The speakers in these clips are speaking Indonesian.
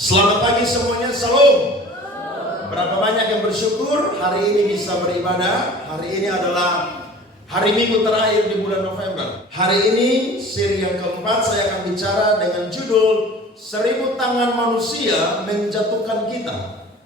Selamat pagi semuanya, salam. Berapa banyak yang bersyukur hari ini bisa beribadah. Hari ini adalah hari Minggu terakhir di bulan November. Hari ini seri yang keempat saya akan bicara dengan judul 1000 tangan manusia menjatuhkan kita,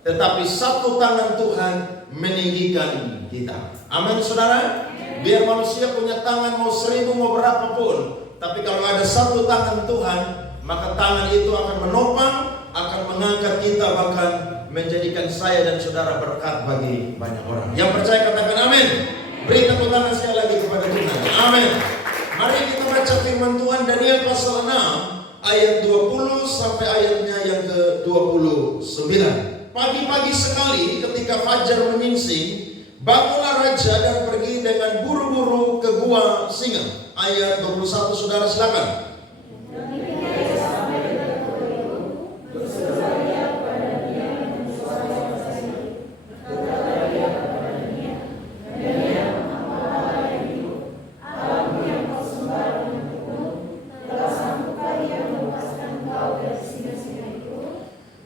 tetapi 1 tangan Tuhan meninggikan kita. Amin saudara. Biar manusia punya tangan mau 1000 mau berapapun, tapi kalau ada 1 tangan Tuhan, maka tangan itu akan menopang, akan mengangkat kita, bahkan menjadikan saya dan saudara berkat bagi banyak orang. Yang percaya katakan amin. Beri tepuk tangan sekali lagi kepada Tuhan. Amin. Mari kita baca firman Tuhan Daniel pasal 6 ayat 20 sampai ayatnya yang ke-29. Pagi-pagi sekali ketika fajar menyingsing, bangunlah raja dan pergi dengan buru-buru ke gua singa. Ayat 21 saudara silakan.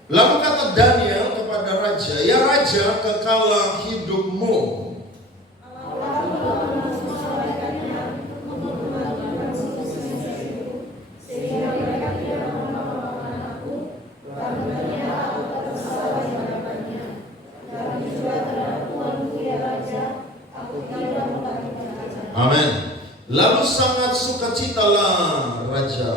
Lalu kata Daniel kepada raja, ya raja, kekalah hidupmu. Amin. Lalu sangat sukacitalah raja,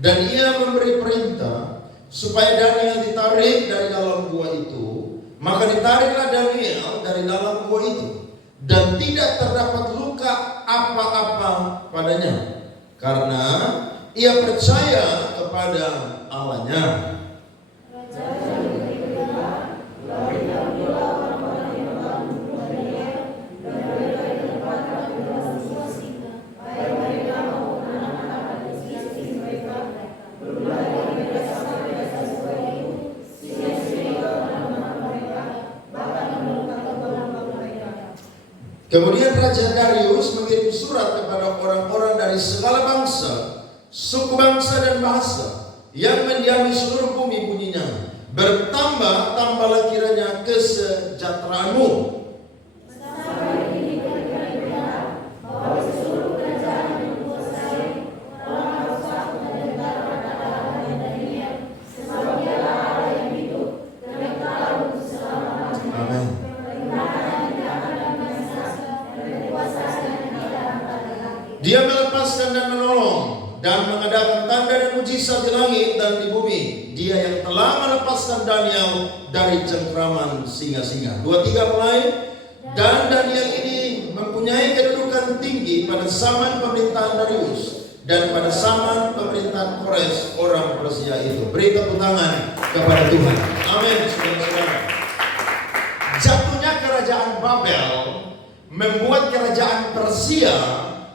dan ia memberi perintah supaya Daniel ditarik dari dalam gua itu. Maka ditariklah Daniel dari dalam gua itu, dan tidak terdapat luka apa-apa padanya, karena ia percaya kepada Allahnya. Kemudian Raja Darius mengirim surat kepada orang-orang dari segala bangsa, suku bangsa dan bahasa yang mendiami seluruh bumi, bunyinya, bertambah-tambahlah kiranya kesejahteraanmu. Dia melepaskan dan menolong dan mengadakan tanda dan mujizat di langit dan di bumi. Dia yang telah melepaskan Daniel dari cengkraman singa-singa. 23 mulai. Dan Daniel ini mempunyai kedudukan tinggi pada zaman pemerintahan Darius dan pada zaman pemerintahan Kores orang Persia itu. Beri tepuk tangan kepada Tuhan. Amin. Saudara-saudara, jatuhnya kerajaan Babel membuat kerajaan Persia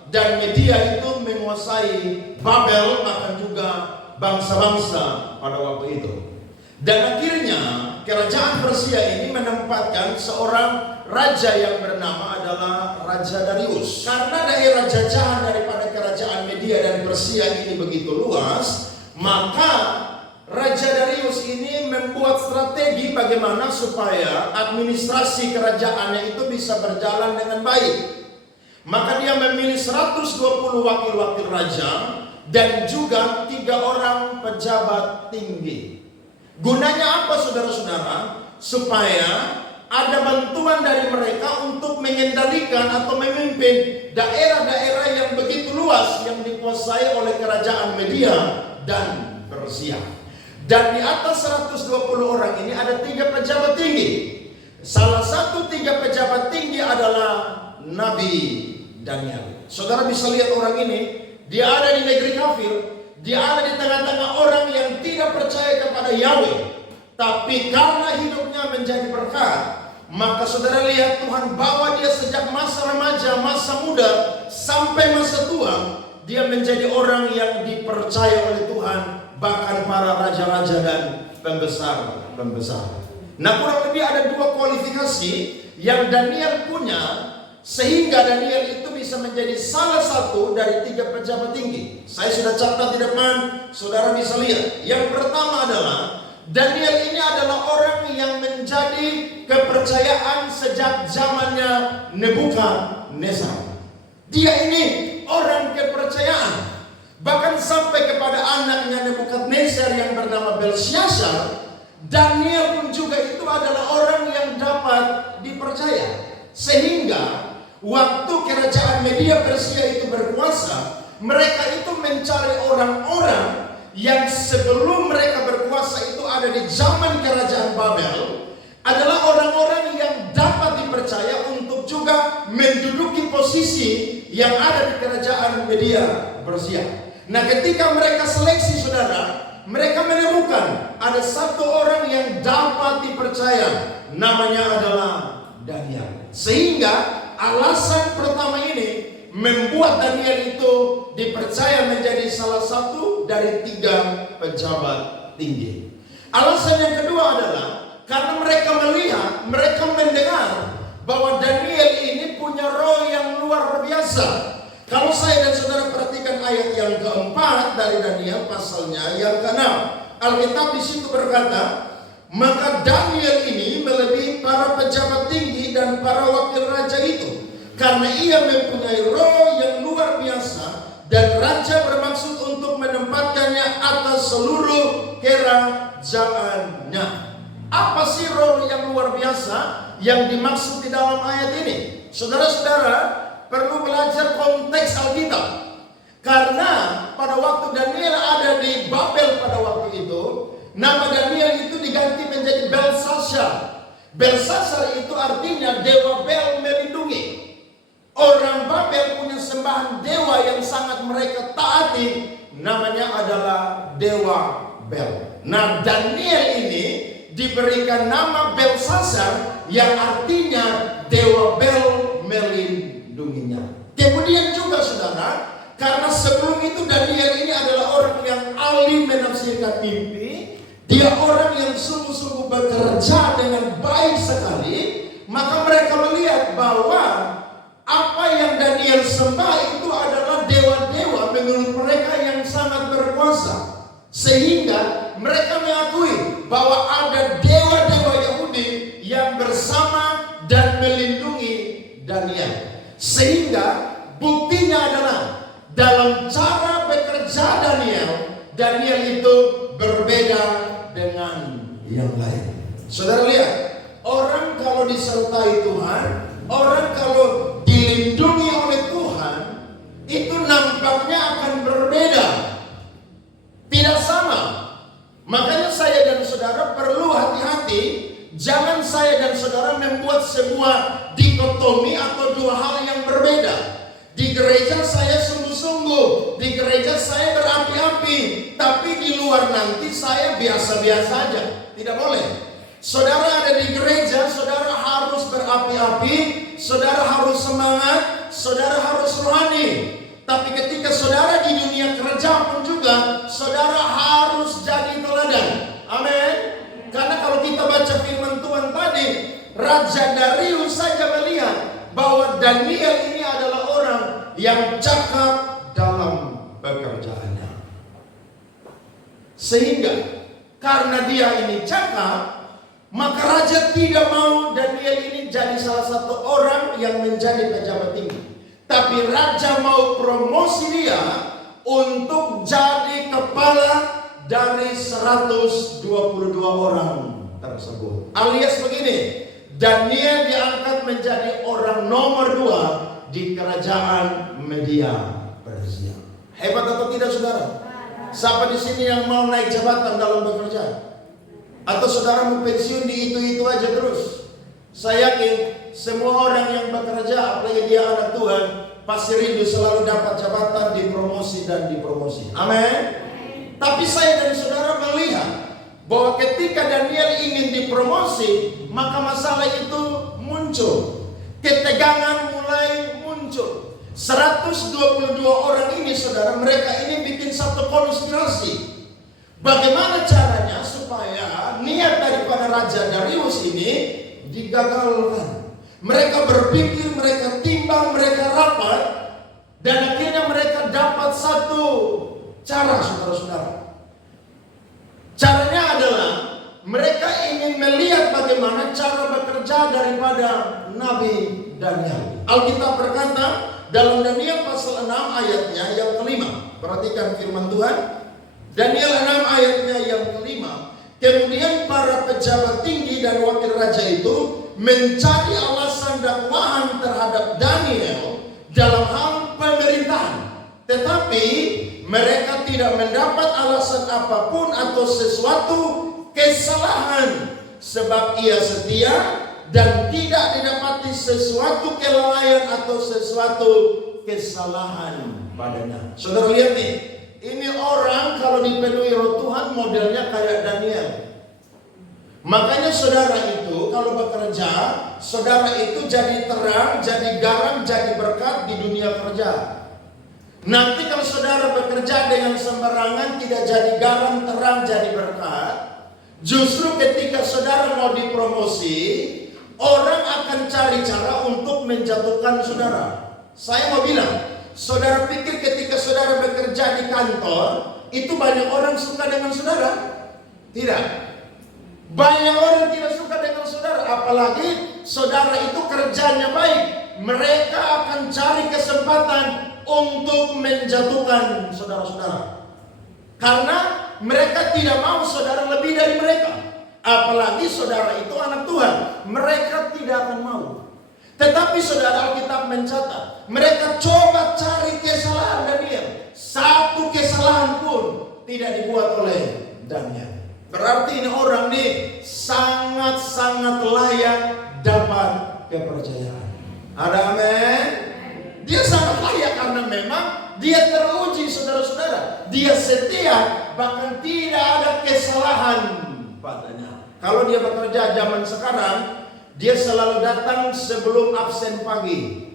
dan Media itu menguasai Babel, bahkan juga bangsa-bangsa pada waktu itu. Dan akhirnya kerajaan Persia ini menempatkan seorang raja yang bernama adalah Raja Darius. Karena daerah jajahan daripada kerajaan Media dan Persia ini begitu luas, maka Raja Darius ini membuat strategi bagaimana supaya administrasi kerajaannya itu bisa berjalan dengan baik. Maka dia memilih 120 wakil-wakil raja dan juga 3 orang pejabat tinggi. Gunanya apa saudara-saudara? Supaya ada bantuan dari mereka untuk mengendalikan atau memimpin daerah-daerah yang begitu luas yang dikuasai oleh kerajaan Media dan Persia. Dan di atas 120 orang ini ada 3 pejabat tinggi. Salah satu 3 pejabat tinggi adalah Nabi Daniel. Saudara bisa lihat orang ini, dia ada di negeri kafir, dia ada di tengah-tengah orang yang tidak percaya kepada Yahweh. Tapi karena hidupnya menjadi berkat, maka saudara lihat Tuhan bawa dia sejak masa remaja, masa muda, sampai masa tua. Dia menjadi orang yang dipercaya oleh Tuhan, bahkan para raja-raja dan pembesar-pembesar. Nah, kurang lebih ada 2 kualifikasi yang Daniel punya, sehingga Daniel itu bisa menjadi salah satu dari 3 pejabat tinggi. Saya sudah catat di depan, saudara bisa lihat. Yang pertama adalah Daniel ini adalah orang yang menjadi kepercayaan sejak zamannya Nebukadnezar. Dia ini orang kepercayaan. Bahkan sampai kepada anaknya Nebukadnezar yang bernama Belsyazar, Daniel pun juga itu adalah orang yang dapat dipercaya. Sehingga waktu kerajaan Media Persia itu berkuasa, mereka itu mencari orang-orang yang sebelum mereka berkuasa itu ada di zaman kerajaan Babel, adalah orang-orang yang dapat dipercaya untuk juga menduduki posisi yang ada di kerajaan Media Persia. Nah, ketika mereka seleksi, saudara, mereka menemukan ada satu orang yang dapat dipercaya, namanya adalah Daniel. Sehingga alasan pertama ini membuat Daniel itu dipercaya menjadi salah satu dari 3 pejabat tinggi. Alasan yang kedua adalah karena mereka melihat, mereka mendengar bahwa Daniel ini punya roh yang luar biasa. Kalau saya dan saudara perhatikan ayat yang keempat dari Daniel pasalnya yang ke-6, Alkitab di situ berkata, maka Daniel ini melebihi para pejabat tinggi dan para wakil raja itu, karena ia mempunyai roh yang luar biasa, dan raja bermaksud untuk menempatkannya atas seluruh kerajaannya. Apa sih roh yang luar biasa yang dimaksud di dalam ayat ini? Saudara-saudara perlu belajar konteks Alkitab. Karena pada waktu Daniel ada di Babel pada waktu itu, nama Daniel itu diganti menjadi Belshazzar. Belshazzar itu artinya dewa Bel melindungi. Orang Babel punya sembahan dewa yang sangat mereka taati, namanya adalah dewa Bel. Nah, Daniel ini diberikan nama Belshazzar yang artinya dewa Bel melindunginya. Kemudian juga saudara, karena sebelum itu Daniel ini adalah orang yang ahli menafsirkan mimpi, dia orang yang sungguh-sungguh bekerja dengan baik sekali, maka mereka melihat bahwa apa yang Daniel sembah itu adalah dewa-dewa menurut mereka yang sangat berkuasa. Sehingga mereka mengakui bahwa ada dewa-dewa Yahudi yang bersama dan melindungi Daniel. Sehingga buktinya adalah dalam cara bekerja Daniel itu berbeda dengan yang lain. Saudara lihat, orang kalau disertai Tuhan, orang kalau dilindungi oleh Tuhan, itu nampaknya akan berbeda, tidak sama. Makanya saya dan saudara perlu hati-hati. Jangan saya dan saudara membuat sebuah dikotomi atau 2 hal yang berbeda. Di gereja saya sungguh-sungguh, di gereja saya berapi-api, tapi di luar nanti saya biasa-biasa saja. Tidak boleh. Saudara ada di gereja, saudara harus berapi-api, saudara harus semangat, saudara harus rohani. Tapi ketika saudara di dunia kerja pun juga, saudara harus jadi teladan. Amin. Karena kalau kita baca firman Tuhan tadi, Raja Darius saja melihat bahwa Daniel ini adalah orang yang cakap dalam pekerjaannya. Sehingga karena dia ini cakap, maka raja tidak mau Daniel ini jadi salah satu orang yang menjadi pejabat tinggi. Tapi raja mau promosi dia untuk jadi kepala dari 122 orang tersebut. Alias begini, Daniel diangkat menjadi orang nomor 2 di kerajaan Media Persia. Hebat atau tidak, saudara? Siapa di sini yang mau naik jabatan dalam bekerja? Atau saudara mau pensiun di itu-itu aja terus? Saya yakin semua orang yang bekerja, apalagi dia anak Tuhan, pasti rindu selalu dapat jabatan, dipromosi dan dipromosi. Amin. Tapi saya dan saudara melihat bahwa ketika Daniel ingin dipromosi, maka masalah itu muncul. Ketegangan mulai muncul. 122 orang ini, saudara, mereka ini bikin satu konspirasi. Bagaimana caranya supaya niat daripada Raja Darius ini digagalkan. Mereka berpikir, mereka timbang, mereka rapat, dan akhirnya mereka dapat satu cara, saudara-saudara. Caranya adalah Mereka ingin melihat bagaimana cara bekerja daripada Nabi Daniel. Alkitab berkata dalam Daniel pasal 6 ayatnya yang kelima. Perhatikan firman Tuhan. Daniel 6 ayatnya yang kelima. Kemudian para pejabat tinggi dan wakil raja itu mencari alasan dakwahan terhadap Daniel dalam hal pemerintahan. Tetapi mereka tidak mendapat alasan apapun atau sesuatu kesalahan, sebab ia setia dan tidak didapati sesuatu kelalaian atau sesuatu kesalahan padanya. Saudara lihat nih, ini orang kalau dipenuhi roh Tuhan modelnya kayak Daniel. Makanya saudara itu kalau bekerja, saudara itu jadi terang, jadi garam, jadi berkat di dunia kerja. Nanti kalau saudara bekerja dengan sembarangan, tidak jadi garam, terang, jadi berkat. Justru ketika saudara mau dipromosi, orang akan cari cara untuk menjatuhkan saudara. Saya mau bilang, saudara pikir ketika saudara bekerja di kantor, itu banyak orang suka dengan saudara? Tidak. Banyak orang tidak suka dengan saudara, apalagi saudara itu kerjanya baik. Mereka akan cari kesempatan untuk menjatuhkan saudara-saudara. Karena mereka tidak mau saudara lebih dari mereka. Apalagi saudara itu anak Tuhan. Mereka tidak akan mau. Tetapi saudara, Alkitab mencatat, mereka coba cari kesalahan Daniel. Satu kesalahan pun tidak dibuat oleh Daniel. Berarti ini orang ini sangat-sangat layak dapat kepercayaan. Ada amin? Dia sangat layak karena memang dia teruji saudara-saudara. Dia setia, bahkan tidak ada kesalahan padanya. Kalau dia bekerja zaman sekarang, dia selalu datang sebelum absen pagi.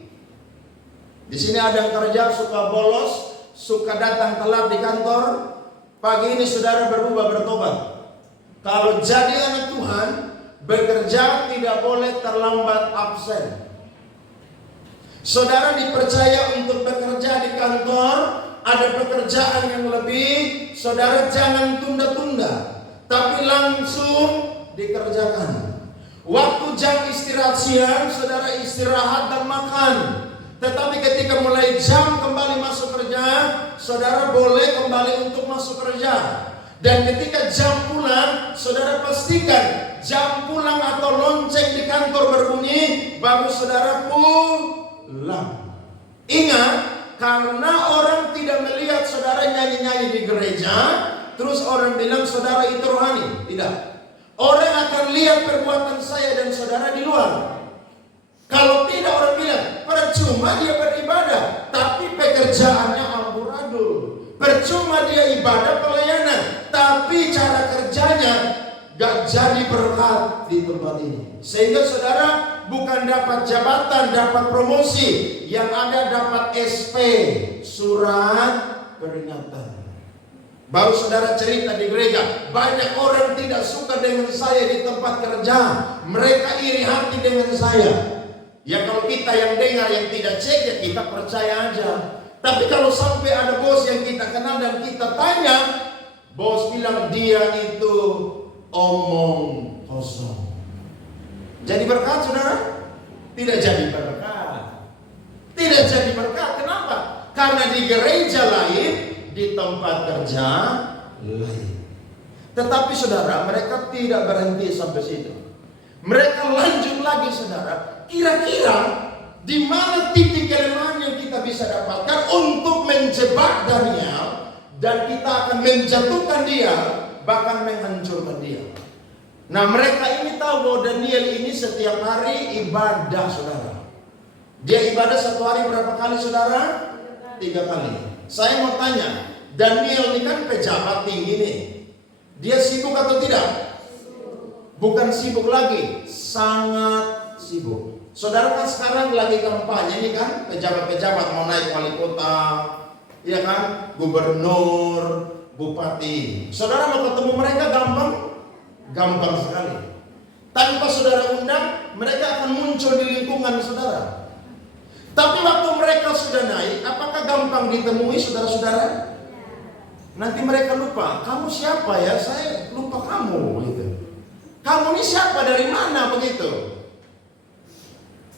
Di sini ada yang kerja suka bolos, suka datang telat di kantor. Pagi ini saudara berubah bertobat. Kalau jadi anak Tuhan, bekerja tidak boleh terlambat absen. Saudara dipercaya untuk bekerja di kantor, ada pekerjaan yang lebih, saudara jangan tunda-tunda, tapi langsung dikerjakan. Waktu jam istirahat siang, saudara istirahat dan makan. Tetapi ketika mulai jam kembali masuk kerja, saudara boleh kembali untuk masuk kerja. Dan ketika jam pulang, saudara pastikan jam pulang atau lonceng di kantor berbunyi, baru saudara pulang. Ingat, karena orang tidak melihat saudara nyanyi-nyanyi di gereja, terus orang bilang saudara itu rohani. Tidak. Orang akan lihat perbuatan saya dan saudara di luar. Kalau tidak, orang bilang percuma dia beribadah, tapi pekerjaannya amburadul. Percuma dia ibadah pelayanan, tapi cara kerjanya gak jadi berkat di tempat ini. Sehingga saudara bukan dapat jabatan, dapat promosi, yang ada dapat SP, surat peringatan. Baru saudara cerita di gereja, banyak orang tidak suka dengan saya di tempat kerja. Mereka iri hati dengan saya. Ya kalau kita yang dengar yang tidak cek, ya kita percaya aja. Tapi kalau sampai ada bos yang kita kenal dan kita tanya, bos bilang dia itu omong kosong. Jadi berkat saudara? Tidak jadi berkat. Tidak jadi berkat. Kenapa? Karena di gereja lain, di tempat kerja lain. Tetapi saudara, mereka tidak berhenti sampai situ. Mereka lanjut lagi saudara. Kira-kira di mana titik kelemahan yang kita bisa dapatkan untuk menjebak Daniel, dan kita akan menjatuhkan dia, bahkan menghancurkan dia. Nah, mereka ini tahu bahwa Daniel ini setiap hari ibadah saudara. Dia ibadah satu hari berapa kali saudara? 3 kali. Saya mau tanya, Daniel ini kan pejabat tinggi nih. Dia sibuk atau tidak? Bukan sibuk lagi, sangat sibuk. Saudara kan sekarang lagi kampanye nih kan, pejabat-pejabat mau naik wali kota, ya kan, gubernur, bupati. Saudara mau ketemu mereka gampang? Gampang sekali. Tanpa saudara undang, mereka akan muncul di lingkungan saudara. Tapi waktu mereka sudah naik, apakah gampang ditemui saudara-saudara? Nanti mereka lupa, kamu siapa ya? Saya lupa kamu gitu. Kamu ini siapa, dari mana begitu?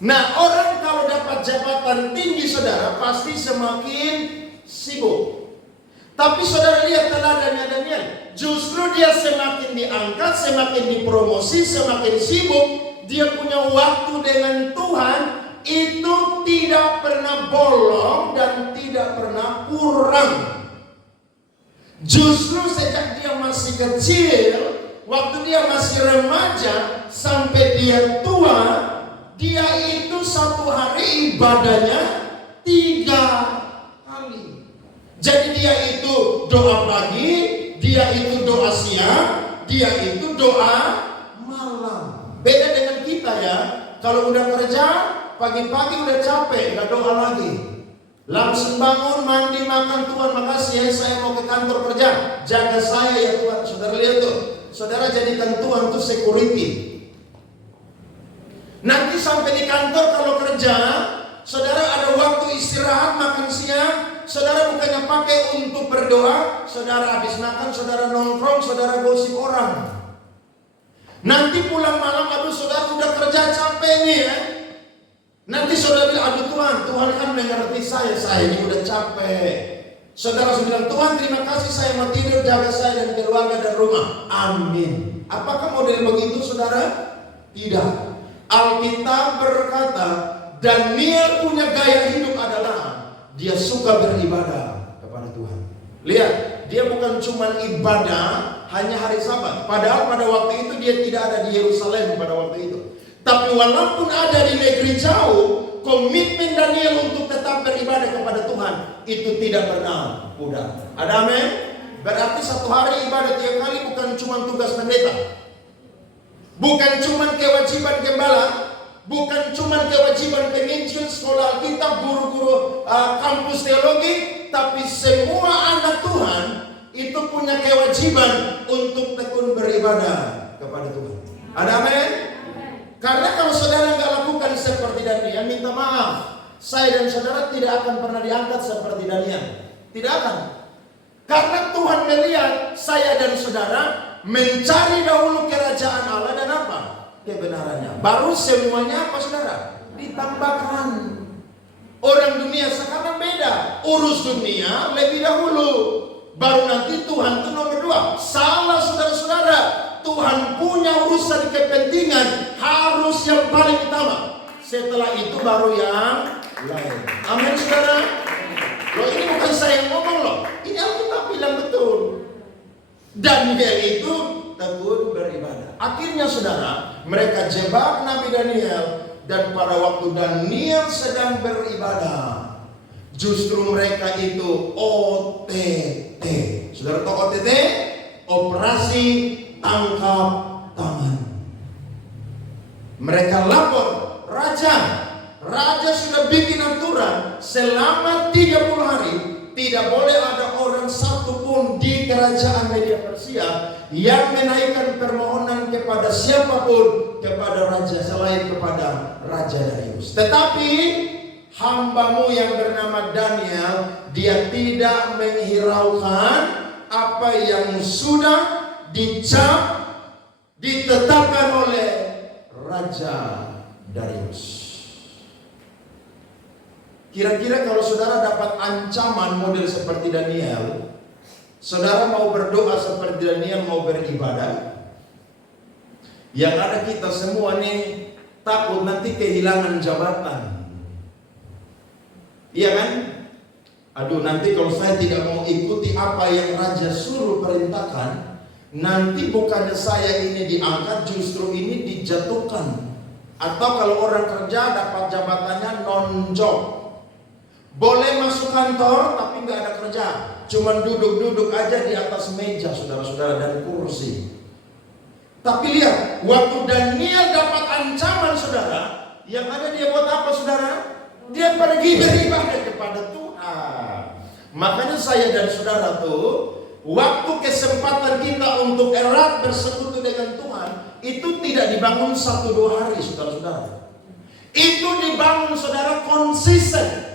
Nah, orang kalau dapat jabatan tinggi saudara pasti semakin sibuk. Tapi saudara lihat teladannya Daniel. Justru dia semakin diangkat, semakin dipromosi, semakin sibuk. Dia punya waktu dengan Tuhan itu tidak pernah bolong dan tidak pernah kurang. Justru sejak dia masih kecil, waktu dia masih remaja sampai dia tua, dia itu satu hari ibadahnya 3 kali. Jadi dia itu doa pagi, dia itu doa siang, dia itu doa malam. Beda dengan kita ya. Kalau udah kerja, pagi-pagi udah capek, nggak doa lagi. Langsung bangun, mandi, makan. Tuhan makasih ya, saya mau ke kantor kerja. Jaga saya ya Tuhan. Saudara lihat tuh, saudara jadikan Tuhan tuh security. Nanti sampai di kantor kalau kerja, saudara ada waktu istirahat, makan siang. Saudara bukannya pakai untuk berdoa, saudara habis makan, saudara nongkrong, saudara gosip orang. Nanti pulang malam, aduh saudara udah kerja capek nih ya. Nanti saudara bilang, aduh Tuhan kan mengerti saya ini udah capek. Saudara bilang, Tuhan terima kasih saya mau tidur, jaga saya dan keluarga dan rumah. Amin. Apakah model begitu saudara? Tidak. Alkitab berkata, Daniel punya gaya hidup adalah dia suka beribadah kepada Tuhan. Lihat, dia bukan cuma ibadah hanya hari Sabat. Padahal pada waktu itu dia tidak ada di Yerusalem pada waktu itu. Tapi walaupun ada di negeri jauh, komitmen Daniel untuk tetap beribadah kepada Tuhan itu tidak pernah pudar. Ada amin? Berarti satu hari ibadah 3 kali bukan cuma tugas pendeta, bukan cuma kewajiban gembala, bukan cuma kewajiban penginjil, sekolah Alkitab, guru-guru kampus teologi, tapi semua anak Tuhan itu punya kewajiban untuk tekun beribadah kepada Tuhan. Ada amin? Karena kalau saudara nggak lakukan seperti Daniel, minta maaf, saya dan saudara tidak akan pernah diangkat seperti Daniel. Tidak akan. Karena Tuhan melihat saya dan saudara mencari dahulu kerajaan Allah dan apa? Kebenarannya. Baru semuanya apa saudara? Ditambahkan. Orang dunia sekarang beda. Urus dunia lebih dahulu. Baru nanti Tuhan itu nomor 2. Salah saudara-saudara. Tuhan punya urusan kepentingan harus yang paling utama. Setelah itu baru yang lain. Amin saudara. Loh ini bukan saya yang ngomong loh. Ini Alkitab bilang betul. Daniel itu tekun beribadah. Akhirnya saudara, mereka jebak Nabi Daniel. Dan pada waktu Daniel sedang beribadah, justru mereka itu OTT. Saudara tahu OTT? Operasi tangkap tangan. Mereka lapor, Raja sudah bikin aturan selama 30 hari tidak boleh ada orang satupun di kerajaan Media Persia yang menaikkan permohonan kepada siapapun kepada raja selain kepada Raja Darius. Tetapi hambamu yang bernama Daniel, dia tidak menghiraukan apa yang sudah dicap ditetapkan oleh Raja Darius. Kira-kira kalau saudara dapat ancaman model seperti Daniel, saudara mau berdoa seperti Daniel, mau beribadah? Yang ada kita semua nih takut nanti kehilangan jabatan. Iya kan? Aduh, nanti kalau saya tidak mau ikuti apa yang raja suruh perintahkan, nanti bukannya saya ini diangkat, justru ini dijatuhkan. Atau kalau orang kerja dapat jabatannya non-job, boleh masuk kantor tapi nggak ada kerja, cuman duduk-duduk aja di atas meja saudara-saudara dan kursi. Tapi lihat, waktu Daniel dapat ancaman saudara, yang ada dia buat apa saudara? Dia pergi beribadah kepada Tuhan. Makanya saya dan saudara tuh, waktu kesempatan kita untuk erat bersekutu dengan Tuhan, itu tidak dibangun 1-2 hari saudara-saudara. Itu dibangun saudara konsisten.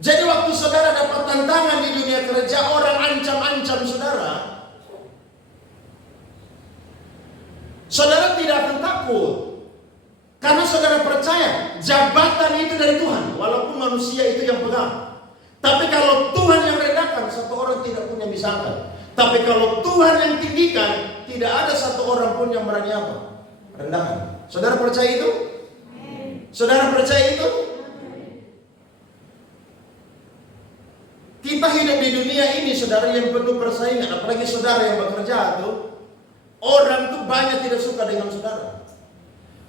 Jadi waktu saudara dapat tantangan di dunia kerja, orang ancam-ancam saudara, Saudara tidak akan takut. Karena saudara percaya jabatan itu dari Tuhan. Walaupun manusia itu yang pegang. Tapi kalau Tuhan yang rendahkan, satu orang tidak punya misalkan. Tapi kalau Tuhan yang tinggikan, tidak ada satu orang pun yang berani apa? Rendahkan. Saudara percaya itu? Saudara percaya itu? Kita hidup di dunia ini, saudara, yang penuh persaingan. Apalagi saudara yang bekerja tuh, orang tuh banyak tidak suka dengan saudara.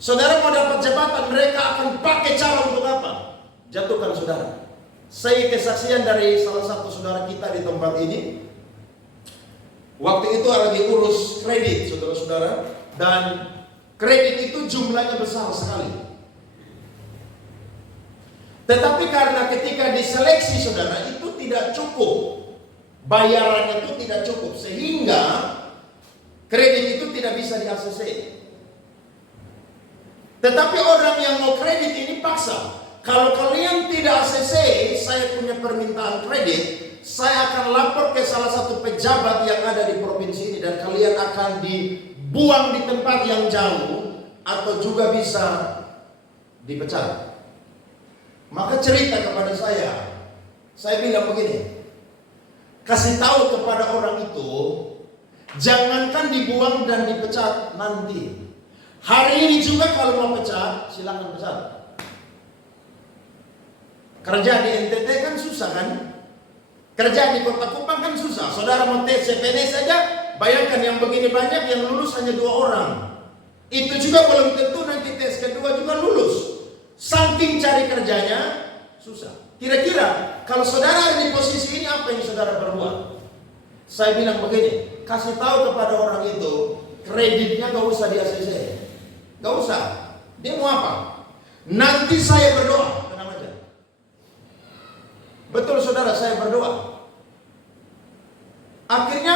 Saudara mau dapat jabatan, mereka akan pakai cara untuk apa? Jatuhkan saudara. Saya kesaksian dari salah satu saudara kita di tempat ini. Waktu itu lagi urus kredit, saudara-saudara. Dan kredit itu jumlahnya besar sekali. Tetapi karena ketika diseleksi, saudara, itu tidak cukup. Bayarannya itu tidak cukup. Sehingga kredit itu tidak bisa di-ACC. Tetapi orang yang mau kredit ini paksa. Kalau kalian tidak ACC, saya punya permintaan kredit, saya akan lapor ke salah satu pejabat yang ada di provinsi ini. Dan kalian akan dibuang di tempat yang jauh, atau juga bisa dipecat. Maka cerita kepada saya bilang begini, kasih tahu kepada orang itu, jangankan dibuang dan dipecat nanti. Hari ini juga kalau mau pecat, silakan pecat. Kerja di NTT kan susah kan? Kerja di Kota Kupang kan susah. Saudara mau tes CPNS saja, bayangkan yang begini banyak, yang lulus hanya 2 orang. Itu juga belum tentu nanti tes kedua juga lulus. Saking cari kerjanya, susah. Kira-kira kalau saudara ada di posisi ini, apa yang saudara berbuat? Saya bilang begini, kasih tahu kepada orang itu, kreditnya gak usah di-ACC. Gak usah. Dia mau apa? Nanti saya berdoa. Tenang aja. Betul saudara, saya berdoa. Akhirnya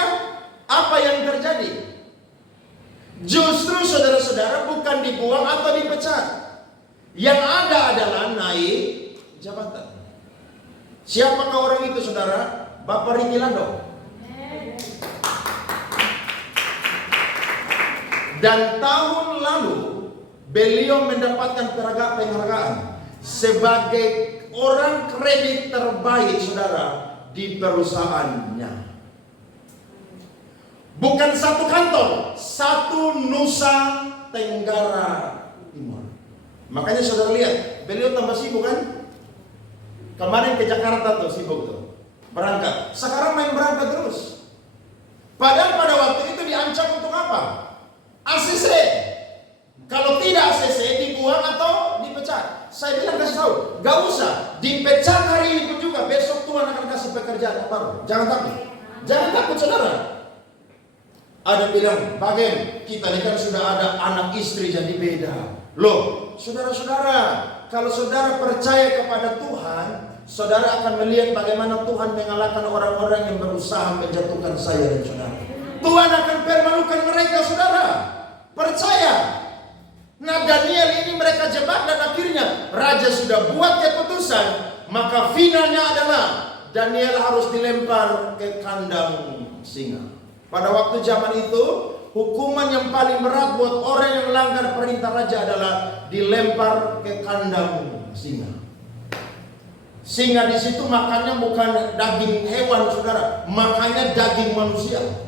apa yang terjadi? Justru saudara-saudara bukan dibuang atau dipecat. Yang ada adalah naik jabatan. Siapakah orang itu saudara? Bapak Riki Lando. Dan tahun lalu beliau mendapatkan penghargaan sebagai orang kredit terbaik saudara di perusahaannya. Bukan satu kantor, satu Nusa Tenggara Timur. Makanya saudara lihat, beliau tambah sibuk kan? Kemarin ke Jakarta tuh sibuk tuh, berangkat. Sekarang main berangkat terus. Padahal pada waktu itu diancam untuk apa? ACC. Kalau tidak ACC, dibuang atau dipecat. Saya bilang kasih tahu, gak usah dipecat hari ini pun juga, besok Tuhan akan kasih pekerjaan yang baru. Jangan takut. Jangan takut saudara. Ada bilang, bagian kita ini kan sudah ada anak istri jadi beda. Loh, saudara-saudara, kalau saudara percaya kepada Tuhan, saudara akan melihat bagaimana Tuhan mengalahkan orang-orang yang berusaha menjatuhkan saya dan saudara. Tuhan akan permalukan mereka, saudara. Percaya. Nah, Daniel ini mereka jebak dan akhirnya raja sudah buat keputusan, maka finalnya adalah Daniel harus dilempar ke kandang singa. Pada waktu zaman itu, hukuman yang paling berat buat orang yang melanggar perintah raja adalah dilempar ke kandang singa. Singa di situ makannya bukan daging hewan, saudara, makannya daging manusia.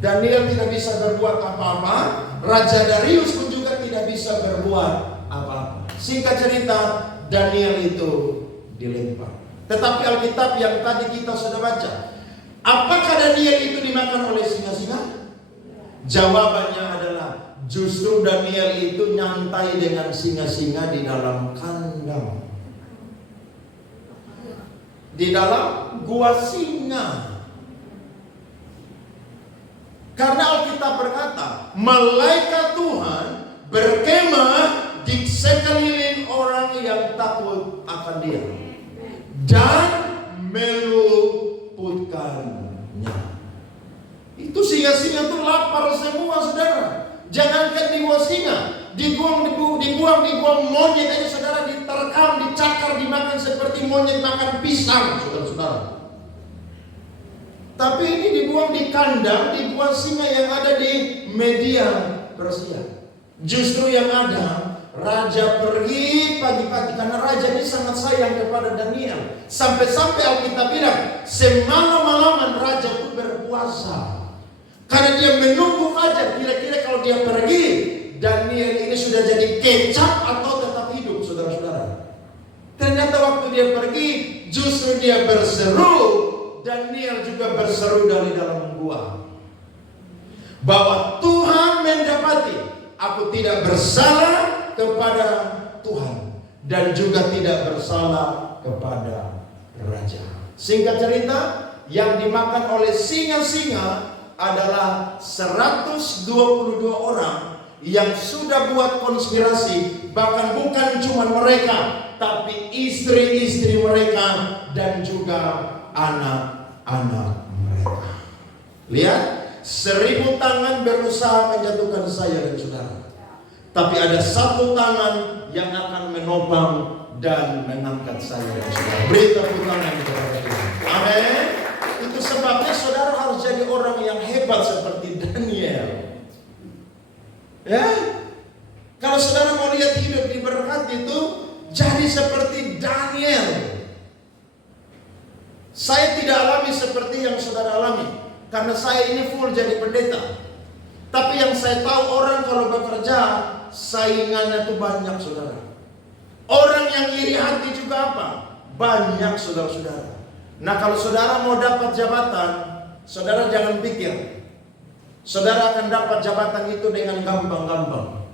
Daniel tidak bisa berbuat apa-apa, Raja Darius pun juga tidak bisa berbuat apa-apa. Singkat cerita, Daniel itu dilempar. Tetapi Alkitab yang tadi kita sudah baca, apakah Daniel itu dimakan oleh singa-singa? Jawabannya adalah justru Daniel itu nyantai dengan singa-singa di dalam kandang, di dalam gua singa. Karena Alkitab berkata, malaikat Tuhan berkemah di sekeliling orang yang takut akan Dia dan meluputkannya. Itu singa-singa itu lapar semua, saudara. Jangankan dibuang singa, dibuang monyet aja, saudara, diterkam, dicakar, dimakan seperti monyet makan pisang, saudara-saudara. Tapi ini dibuang di kandang, dibuang singa yang ada di media bersiap. Justru yang ada, raja pergi pagi-pagi karena raja ini sangat sayang kepada Daniel. Sampai-sampai Alkitab bilang, semalam-malaman raja itu berpuasa. Karena dia menunggu fajar, kira-kira kalau dia pergi, Daniel ini sudah jadi kecap atau tetap hidup, saudara-saudara. Ternyata waktu dia pergi, justru dia berseru, Daniel juga berseru dari dalam gua, bahwa Tuhan mendapati aku tidak bersalah kepada Tuhan dan juga tidak bersalah kepada raja. Singkat cerita, yang dimakan oleh singa-singa adalah 122 orang yang sudah buat konspirasi. Bahkan bukan cuma mereka, tapi istri-istri mereka dan juga anak-anak mereka. Lihat, 1000 tangan berusaha menjatuhkan saya dan saudara, tapi ada 1 tangan yang akan menopang dan mengangkat saya dan saudara. Beri tepuk tangan kepada Tuhan. Amin. Itu sebabnya saudara harus jadi orang yang hebat seperti Daniel. Ya, kalau saudara mau lihat hidup diberkati itu, jadi seperti Daniel. Saya tidak alami seperti yang saudara alami, karena saya ini full jadi pendeta. Tapi yang saya tahu, orang kalau bekerja saingannya itu banyak, saudara. Orang yang iri hati juga apa? Banyak, saudara-saudara. Nah, kalau saudara mau dapat jabatan, saudara jangan pikir saudara akan dapat jabatan itu dengan gampang-gampang.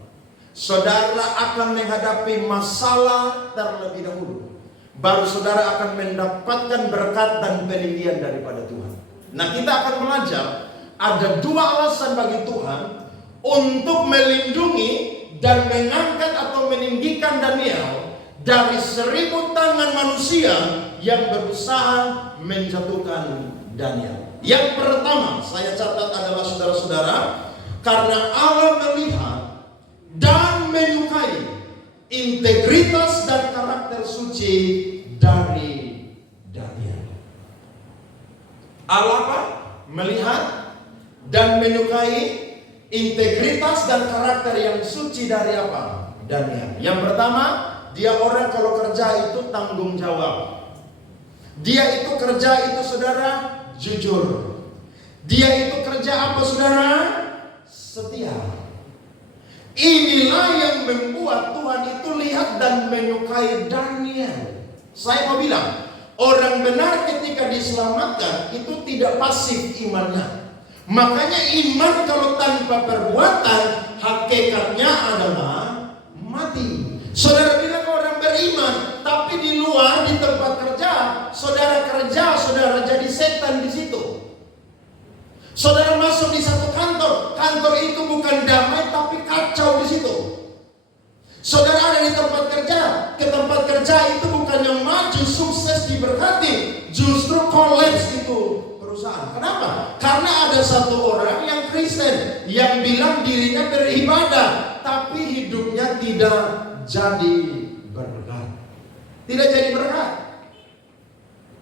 Saudara akan menghadapi masalah terlebih dahulu, baru saudara akan mendapatkan berkat dan peninggian daripada Tuhan. Nah, kita akan belajar ada 2 alasan bagi Tuhan untuk melindungi dan mengangkat atau meninggikan Daniel dari 1000 tangan manusia yang berusaha menjatuhkan Daniel. Yang pertama saya catat adalah, saudara-saudara, karena Allah melihat dan menyukai integritas dan karakter suci dari Daniel. Allah apa? Melihat dan menyukai integritas dan karakter yang suci dari apa? Daniel. Yang pertama, dia orang kalau kerja itu tanggung jawab. Dia itu kerja itu, saudara, jujur. Dia itu kerja apa, saudara? Setia. Inilah yang membuat Tuhan itu lihat dan menyukai Daniel. Saya mau bilang, orang benar ketika diselamatkan itu tidak pasif imannya. Makanya iman kalau tanpa perbuatan, hakikatnya adalah mati. Saudara bilang orang beriman, tapi di luar di tempat kerja, saudara jadi setan di situ. Saudara masuk di satu kantor itu bukan damai tapi kacau di situ. Saudara ada di tempat kerja, ke tempat kerja itu bukan yang maju, sukses, diberkati, justru kolaps itu perusahaan. Kenapa? Karena ada satu orang yang Kristen yang bilang dirinya beribadah, tapi hidupnya tidak jadi berkat. Tidak jadi berkat.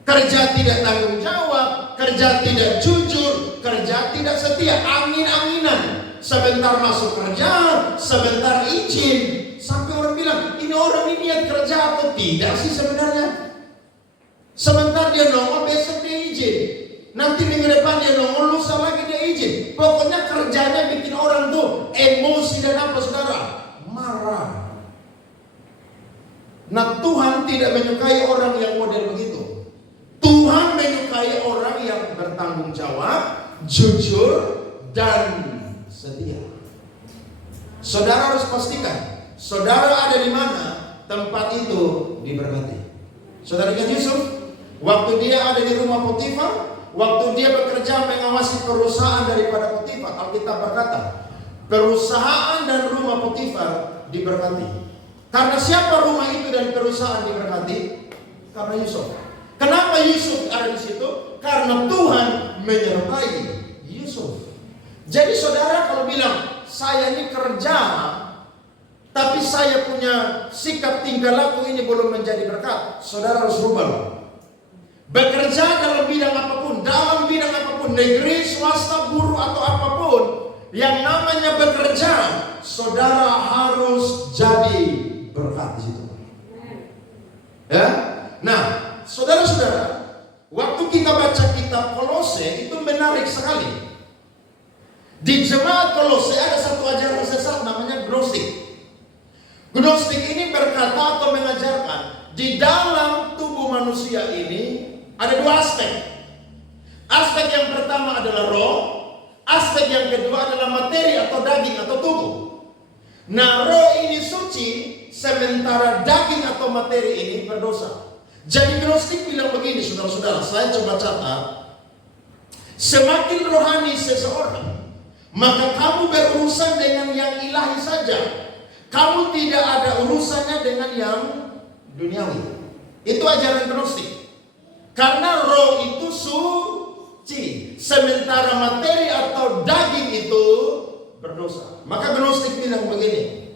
Kerja tidak tanggung jawab, kerja tidak jujur, kerja tidak setia, angin-anginan. Sebentar masuk kerja, sebentar izin. Sampai orang bilang, ini orang ini niat kerja atau tidak sih sebenarnya? Sebentar dia nongol, besok dia izin. Nanti minggu depan dia nongol, lusa lagi dia izin. Pokoknya kerjanya bikin orang tuh emosi dan apa, saudara? Marah. Nah, Tuhan tidak menyukai orang yang model begitu. Tuhan menyukai orang yang bertanggung jawab, jujur, dan setia. Saudara harus pastikan, saudara ada di mana, tempat itu diberkati. Saudara ingat Yusuf? Waktu dia ada di rumah Potifar, waktu dia bekerja mengawasi perusahaan daripada Potifar, Alkitab berkata, perusahaan dan rumah Potifar diberkati. Karena siapa rumah itu dan perusahaan diberkati? Karena Yusuf. Kenapa Yusuf ada di situ? Karena Tuhan menyertai Yusuf. Jadi saudara kalau bilang, saya ini kerja, tapi saya punya sikap tingkah laku ini belum menjadi berkat, saudara harus rubah. Bekerja dalam bidang apapun, negeri, swasta, buruh atau apapun, Yang namanya bekerja, saudara harus jadi berkat di situ. Ya? Nah, saudara-saudara, waktu kita baca kitab Kolose itu menarik sekali. Di jemaat Kolose ada satu ajaran sesat namanya Gnostik. Gnostik ini berkata atau mengajarkan di dalam tubuh manusia ini ada dua aspek. Aspek yang pertama adalah roh, aspek yang kedua adalah materi atau daging atau tubuh. Nah, roh ini suci, sementara daging atau materi ini berdosa. Jadi Gnostik bilang begini, saudara-saudara, saya coba catat. Semakin rohani seseorang, maka kamu berurusan dengan yang ilahi saja. Kamu tidak ada urusannya dengan yang duniawi. Itu ajaran Gnostik. Karena roh itu suci, sementara materi atau daging itu berdosa. Maka Gnostik bilang begini,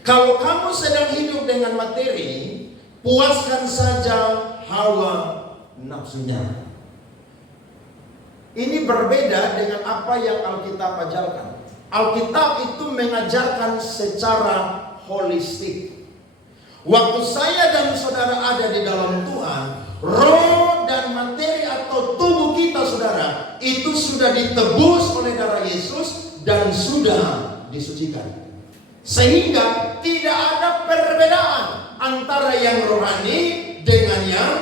kalau kamu sedang hidup dengan materi, puaskan saja hawa nafsunya. Ini berbeda dengan apa yang Alkitab ajarkan. Alkitab itu mengajarkan secara holistik. Waktu saya dan saudara ada di dalam Tuhan, roh dan materi atau tubuh kita, saudara, itu sudah ditebus oleh darah Yesus dan sudah disucikan. Sehingga tidak ada perbedaan antara yang rohani dengan yang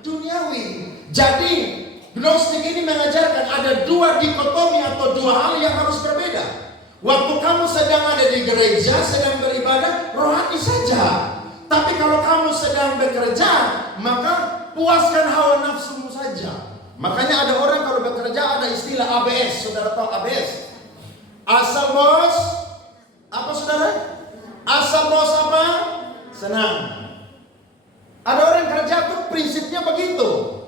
duniawi. Jadi Gnostik ini mengajarkan ada dua dikotomi atau dua hal yang harus berbeda. Waktu kamu sedang ada di gereja, sedang beribadah, rohani saja. Tapi kalau kamu sedang bekerja, maka puaskan hawa nafsumu saja. Makanya ada orang kalau bekerja ada istilah ABS. Saudara tahu ABS? Asal bos, apa saudara? Asal bos apa? Senang. Ada orang kerja tuh prinsipnya begitu.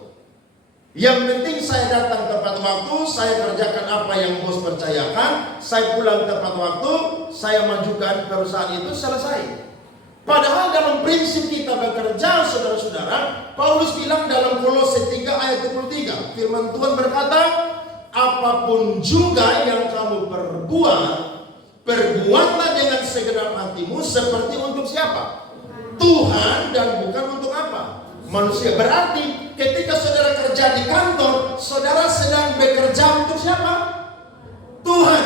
Yang penting saya datang tepat waktu, saya kerjakan apa yang bos percayakan, saya pulang tepat waktu, saya majukan perusahaan itu, selesai. Padahal dalam prinsip kita bekerja, saudara-saudara, Paulus bilang dalam Kolose 3 ayat 23, firman Tuhan berkata, apapun juga yang kamu perbuat, perbuatlah dengan segenap hatimu seperti untuk siapa? Tuhan, dan bukan untuk apa? Manusia. Berarti ketika saudara kerja di kantor, saudara sedang bekerja untuk siapa? Tuhan.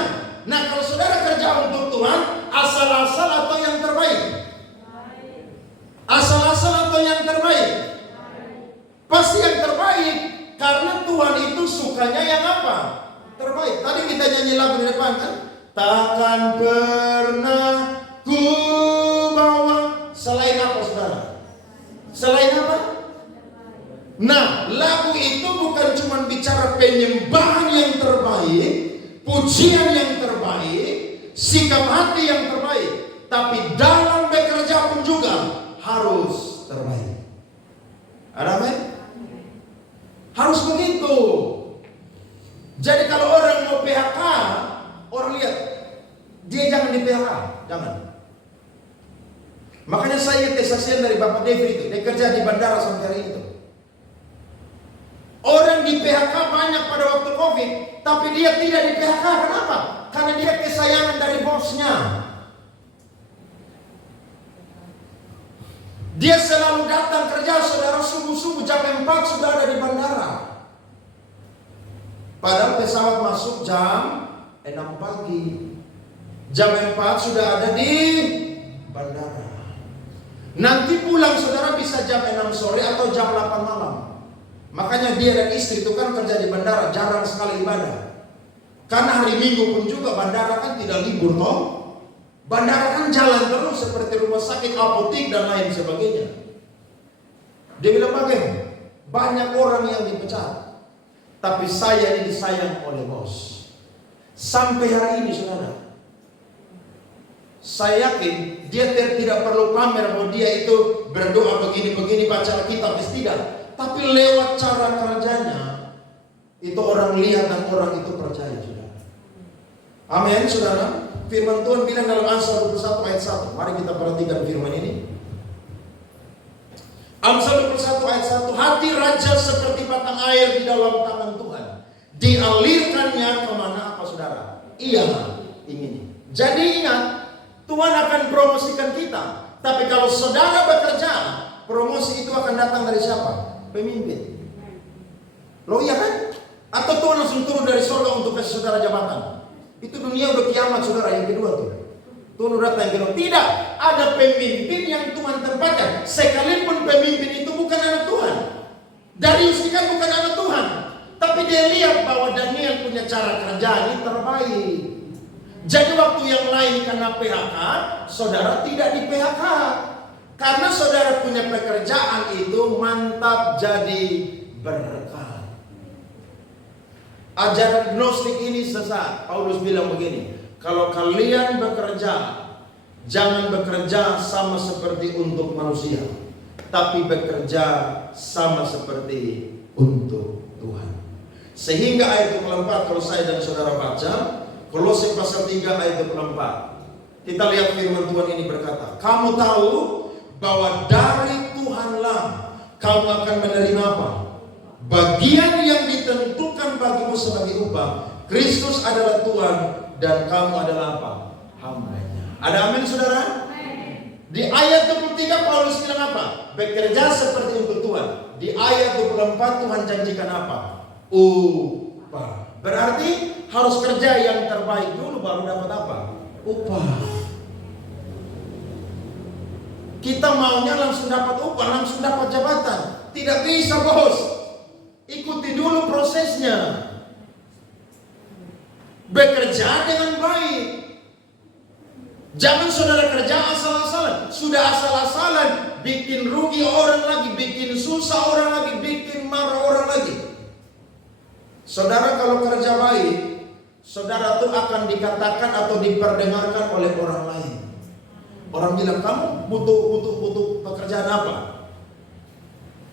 Nah, kalau saudara kerja untuk Tuhan, asal-asal atau yang terbaik? Asal-asal atau yang terbaik? Pasti yang terbaik. Karena Tuhan itu sukanya yang apa? Terbaik. Tadi kita nyanyi lagu di depan kan? Takkan pernah ku bawa selain apa, saudara? Selain apa? Nah, lagu itu bukan cuma bicara penyembahan yang terbaik, pujian yang terbaik, sikap hati yang terbaik, tapi dalam bekerja pun juga harus terbaik. Ada apa? Harus begitu. Jadi kalau orang mau PHK, orang lihat dia jangan di PHK, jangan. Makanya saya ingat kesaksian dari Bapak David itu, dia kerja di bandara sampai hari itu. Orang di PHK banyak pada waktu COVID, tapi dia tidak di PHK. Kenapa? Karena dia kesayangan dari bosnya. Dia selalu datang kerja, saudara, subuh-subuh jam 4 sudah ada di bandara. Padahal pesawat masuk jam 6 pagi. Jam 4 sudah ada di bandara. Nanti pulang saudara bisa jam 6 sore atau jam 8 malam. Makanya dia dan istri itu kan kerja di bandara, jarang sekali ibadah. Karena hari Minggu pun juga bandara kan tidak libur toh. Bandara kan jalan terus seperti rumah sakit, apotik dan lain sebagainya. Dia bilang bagaimana? Banyak orang yang dipecat, tapi saya ini disayang oleh bos. Sampai hari ini saudara, saya yakin dia tidak perlu pamer bahwa dia itu berdoa begini-begini, baca Alkitab, tidak. Tapi lewat cara kerjanya, itu orang lihat dan orang itu percaya saudara. Amin saudara. Firman Tuhan bilang dalam Amsal 21 ayat 1. Mari kita perhatikan firman ini. Amsal 21 ayat 1. Hati raja seperti batang air di dalam tangan Tuhan. Dialirkannya kemana apa saudara? ia ingini. Jadi ingat, Tuhan akan promosikan kita. Tapi kalau saudara bekerja, promosi itu akan datang dari siapa? Pemimpin. Loh iya kan? Atau Tuhan langsung turun dari surga untuk kasih saudara jabatan? Itu dunia udah kiamat saudara, yang kedua tuh. Tuhan udah datang yang kedua. Tidak, ada pemimpin yang Tuhan tempatkan. Sekalipun pemimpin itu bukan anak Tuhan. Darius ini kan bukan anak Tuhan. Tapi dia lihat bahwa Daniel punya cara kerja ini terbaik. Jadi waktu yang lain kena PHK, saudara tidak di PHK. Karena saudara punya pekerjaan itu mantap jadi berkat. Ajaran Gnostik ini sesat. Paulus bilang begini, kalau kalian bekerja, jangan bekerja sama seperti untuk manusia, tapi bekerja sama seperti untuk Tuhan. Sehingga ayat 24 kalau saya dan saudara baca, Kolose pasal 3 ayat 24. Kita lihat firman Tuhan ini berkata, kamu tahu bahwa dari Tuhanlah kamu akan menerima apa? Bagian yang ditentukan bagimu sebagai upah. Kristus adalah Tuhan dan kamu adalah apa? Hambanya. Ada amin saudara? Di ayat 23 Paulus bilang apa? Bekerja seperti untuk Tuhan. Di ayat 24 Tuhan janjikan apa? Upah. Berarti harus kerja yang terbaik dulu baru dapat apa? Upah. Kita maunya langsung dapat upah, langsung dapat jabatan. Tidak bisa bos. Ikuti dulu prosesnya. Bekerja dengan baik. Jangan saudara kerja asal-asalan. Sudah asal-asalan, bikin rugi orang lagi, bikin susah orang lagi, bikin marah orang lagi. Saudara kalau kerja baik, saudara tuh akan dikatakan atau diperdengarkan oleh orang lain. Orang bilang, kamu butuh pekerjaan apa?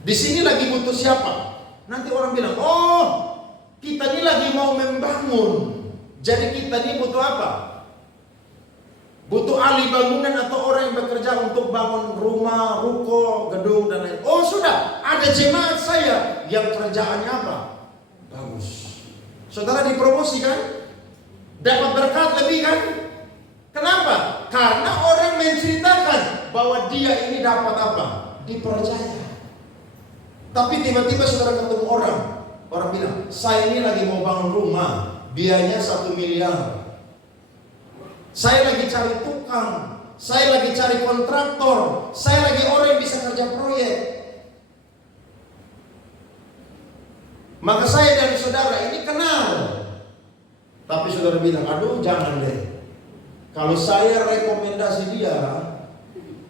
Di sini lagi butuh siapa? Nanti orang bilang, oh kita ini lagi mau membangun. Jadi kita ini butuh apa? Butuh ahli bangunan atau orang yang bekerja untuk bangun rumah, ruko, gedung dan lain. Oh sudah, ada jemaat saya yang kerjaannya apa? Bagus. Saudara dipromosi kan? Dapat berkat lebih kan? Kenapa? Karena orang menceritakan bahwa dia ini dapat apa? Dipercaya. Tapi tiba-tiba saudara ketemu orang bilang, saya ini lagi mau bangun rumah, biayanya 1 miliar. Saya lagi cari tukang, saya lagi cari kontraktor, saya lagi orang yang bisa kerja proyek. Maka saya dan saudara ini kenal. Tapi saudara bilang, aduh jangan deh. Kalau saya rekomendasi dia,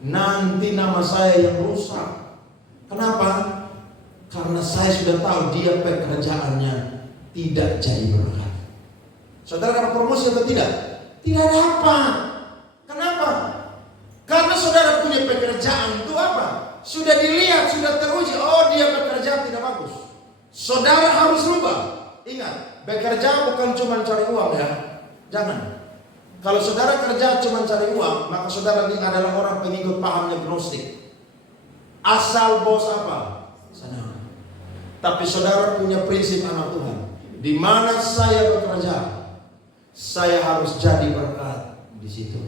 nanti nama saya yang rusak. Kenapa? Karena saya sudah tahu dia pekerjaannya tidak jadi berkat. Saudara dapat promosi atau tidak? Tidak dapat. Kenapa? Karena saudara punya pekerjaan itu apa? Sudah dilihat, sudah teruji. Oh dia bekerja tidak bagus. Saudara harus rubah. Ingat, bekerja bukan cuma cari uang ya. Jangan. Kalau saudara kerja cuma cari uang, maka saudara ini adalah orang pengikut pahamnya Gnostik. Asal bos apa? Sana. Tapi saudara punya prinsip anak Tuhan. Di mana saya bekerja, saya harus jadi berkat di situ.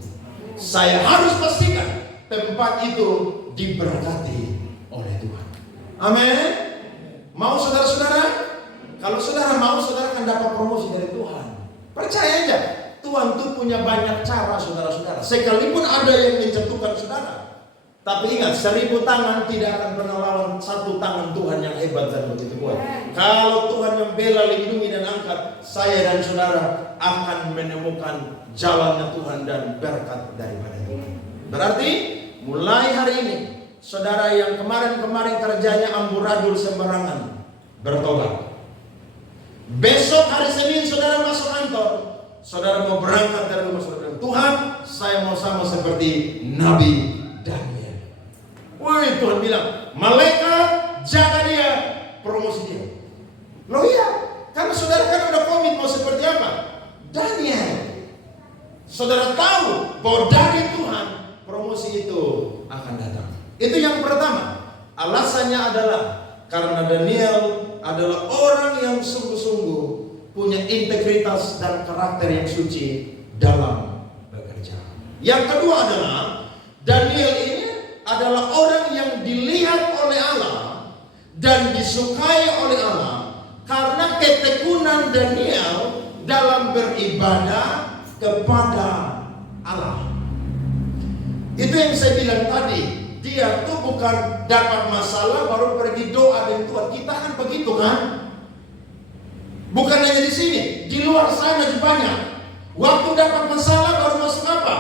Saya harus pastikan tempat itu diberkati oleh Tuhan. Amin. Mau saudara-saudara? Kalau saudara mau, saudara akan dapat promosi dari Tuhan. Percaya aja, Tuhan tuh punya banyak cara saudara-saudara. Sekalipun ada yang menjatuhkan saudara, tapi ingat, 1000 tangan tidak akan pernah lawan 1 tangan Tuhan yang hebat dan begitu kuat. Kalau Tuhan membela, lindungi dan angkat, saya dan saudara akan menemukan jalannya Tuhan dan berkat daripada Tuhan. Berarti mulai hari ini, saudara yang kemarin-kemarin kerjanya amburadul sembarangan, bertobat. Besok hari Senin saudara masuk kantor, saudara mau berangkat dari rumah saudara, Tuhan, saya mau sama seperti Nabi Daniel. Wih, Tuhan bilang, malaikat jaga dia, promosi dia. Loh iya, karena saudara kan udah komit mau seperti apa? Daniel. Saudara tahu bahwa dari Tuhan promosi itu akan datang. Itu yang pertama. Alasannya adalah karena Daniel adalah orang yang sungguh-sungguh punya integritas dan karakter yang suci dalam bekerja. Yang kedua adalah Daniel ini adalah orang yang dilihat oleh Allah dan disukai oleh Allah karena ketekunan Daniel dalam beribadah kepada Allah. Itu yang saya bilang tadi, dia tuh bukan dapat masalah baru pergi doa dengan Tuhan. Kita kan begitu kan? Bukan hanya di sini, di luar sana juga banyak. Waktu dapat masalah baru masuk apa?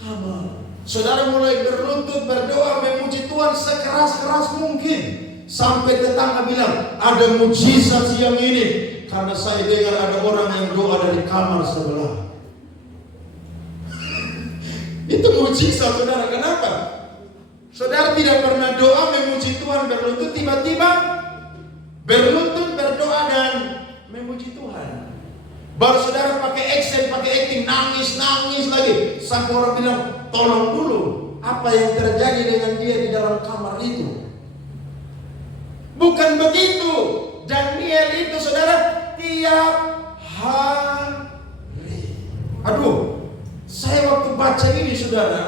Kamar. Saudara mulai berlutut berdoa memuji Tuhan sekeras-keras mungkin, sampai tetangga bilang ada mujizat siang ini karena saya dengar ada orang yang doa dari kamar sebelah. Itu mujizat saudara. Kenapa? Saudara tidak pernah doa memuji Tuhan berlutut, tiba-tiba berlutut berdoa dan memuji Tuhan. Baru saudara pakai action, pakai acting, nangis lagi. Sampai orang bilang, tolong dulu, apa yang terjadi dengan dia di dalam kamar itu? Bukan begitu. Daniel itu saudara tiap hari. Aduh, saya waktu baca ini saudara,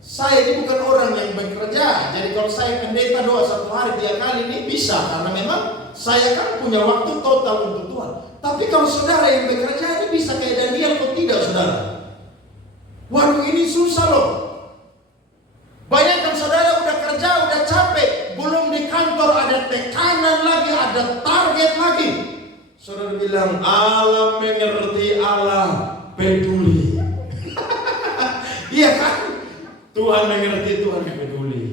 saya ini bukan orang yang bekerja. Jadi kalau saya pendeta doa 1 hari 3 kali ini bisa, karena memang saya kan punya waktu total untuk Tuhan. Tapi kalau saudara yang bekerja ini bisa kayak Daniel kok tidak saudara? Waduh, ini susah loh. Bayangkan saudara udah kerja, udah capek, belum di kantor ada tekanan lagi, ada target lagi. Saudara bilang Allah mengerti, Allah peduli. Iya kan? Tuhan mengerti, Tuhan peduli.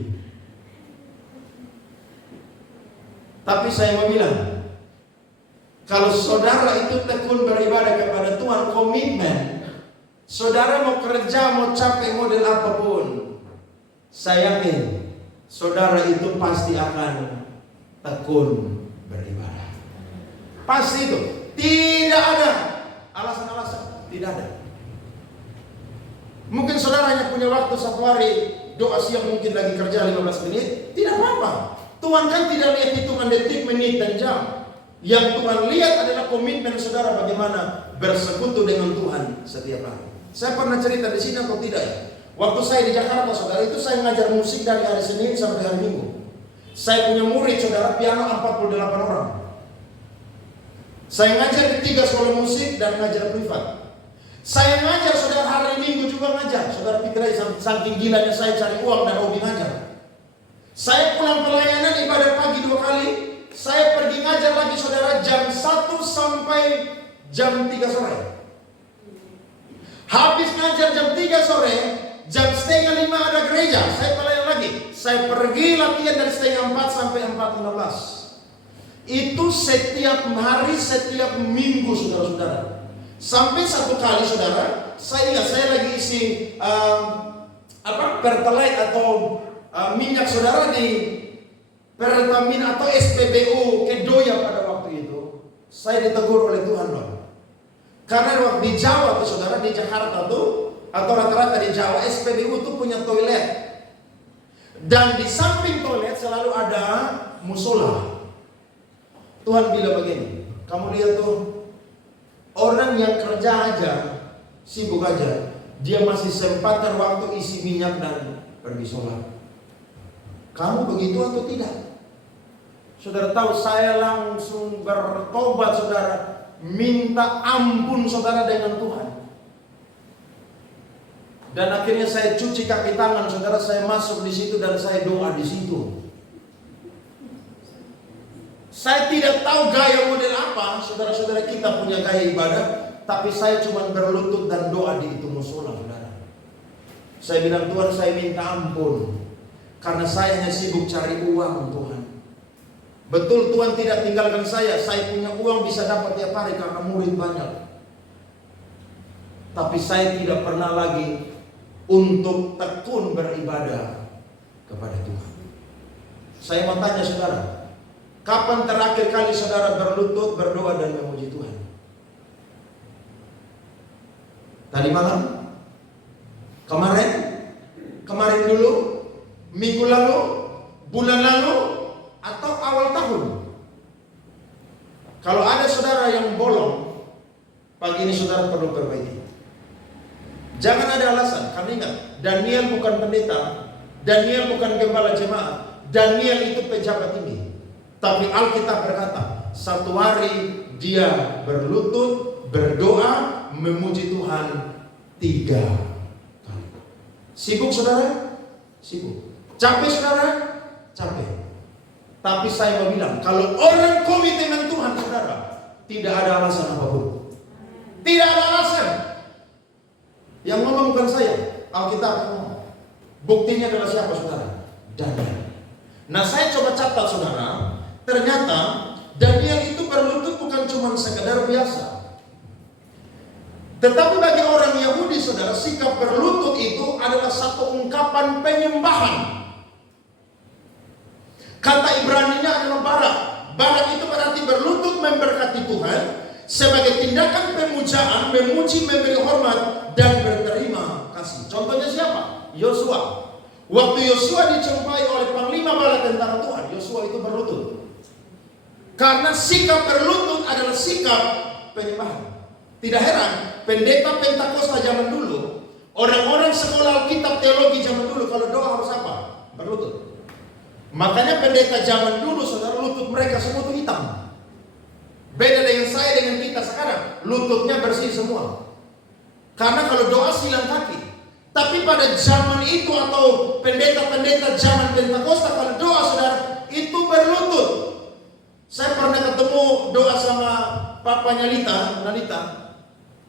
Tapi saya mau bilang, kalau saudara itu tekun beribadah kepada Tuhan, komitmen, saudara mau kerja, mau capek, model apapun, saya yakin saudara itu pasti akan tekun beribadah. Pasti itu. Tidak ada alasan-alasan. Tidak ada. Mungkin saudara hanya punya waktu 1 hari doa siang, mungkin lagi kerja 15 menit. Tidak apa-apa. Tuhan kan tidak lihat hitungan detik, menit, dan jam. Yang Tuhan lihat adalah komitmen saudara bagaimana bersekutu dengan Tuhan setiap hari. Saya pernah cerita di sini atau tidak ya? Waktu saya di Jakarta saudara, itu saya ngajar musik dari hari Senin sampai hari Minggu. Saya punya murid saudara, piano 48 orang. Saya ngajar di 3 sekolah musik dan ngajar privat. Saya ngajar saudara hari Minggu juga ngajar. Saudara pikir aja saking gilanya saya cari uang dan hobi ngajar. Saya pulang pelayanan ibadah pagi 2 kali. Saya pergi ngajar lagi saudara jam 1 sampai jam 3 sore. Habis ngajar jam 3 sore, jam 4:30 ada gereja. Saya pelayanan lagi. Saya pergi latihan dari 3:30 sampai 4:15. Itu setiap hari, setiap minggu saudara-saudara. Sampai 1 kali saudara, saya ingat saya lagi isi pertalite atau minyak saudara di Pertamina atau SPBU Kedoya pada waktu itu. Saya ditegur oleh Tuhan loh. Karena waktu di Jawa tuh saudara, di Jakarta tuh atau rata-rata di Jawa, SPBU tuh punya toilet. Dan di samping toilet selalu ada musola. Tuhan bilang begini, kamu lihat tuh, orang yang kerja aja, sibuk aja, dia masih sempatkan waktu isi minyak dan pergi sholat. Kamu begitu atau tidak? Saudara tahu, saya langsung bertobat saudara, minta ampun saudara dengan Tuhan. Dan akhirnya saya cuci kaki tangan saudara, saya masuk di situ dan saya doa di situ. Saya tidak tahu gaya model apa, saudara-saudara kita punya gaya ibadah, tapi saya cuma berlutut dan doa di itu musola saudara. Saya bilang, Tuhan saya minta ampun, karena saya hanya sibuk cari uang Tuhan. Betul Tuhan tidak tinggalkan saya punya uang bisa dapat tiap hari karena murid banyak. Tapi saya tidak pernah lagi untuk tekun beribadah kepada Tuhan. Saya mau tanya saudara, kapan terakhir kali saudara berlutut, berdoa dan memuji Tuhan? Tadi malam? Kemarin dulu? Minggu lalu? Bulan lalu? Atau awal tahun? Kalau ada saudara yang bolong, pagi ini saudara perlu perbaiki. Jangan ada alasan. Karena ingat, Daniel bukan pendeta, Daniel bukan gembala jemaat, Daniel itu pejabat tinggi. Tapi Alkitab berkata, satu hari dia berlutut, berdoa, memuji Tuhan 3 kali. Sibuk saudara? Sibuk. Capek saudara? Capek. Tapi saya mau bilang, kalau orang komitmen Tuhan saudara, tidak ada alasan apapun. Tidak ada alasan. Yang ngomong bukan saya, Alkitab yang ngomong. Buktinya adalah siapa saudara? Daniel. Nah, saya coba catat saudara, ternyata Daniel itu berlutut bukan cuma sekedar biasa. Tetapi bagi orang Yahudi saudara, sikap berlutut itu adalah satu ungkapan penyembahan. Kata Ibraninya adalah barak. Barak itu berarti berlutut memberkati Tuhan sebagai tindakan pemujaan, memuji, memberi hormat, dan berterima kasih. Contohnya siapa? Yosua. Waktu Yosua dijumpai oleh panglima bala tentara Tuhan, Yosua itu berlutut. Karena sikap berlutut adalah sikap penyembahan. Tidak heran, pendeta Pentakosta zaman dulu, orang-orang sekolah Alkitab teologi zaman dulu, kalau doa harus apa? Berlutut. Makanya pendeta zaman dulu, saudara, lutut mereka semua itu hitam. Beda dengan saya, dengan kita sekarang, lututnya bersih semua. Karena kalau doa silang kaki. Tapi pada zaman itu atau pendeta-pendeta zaman Pentakosta, kalau doa saudara, itu berlutut. Saya pernah ketemu doa sama papanya Nalita.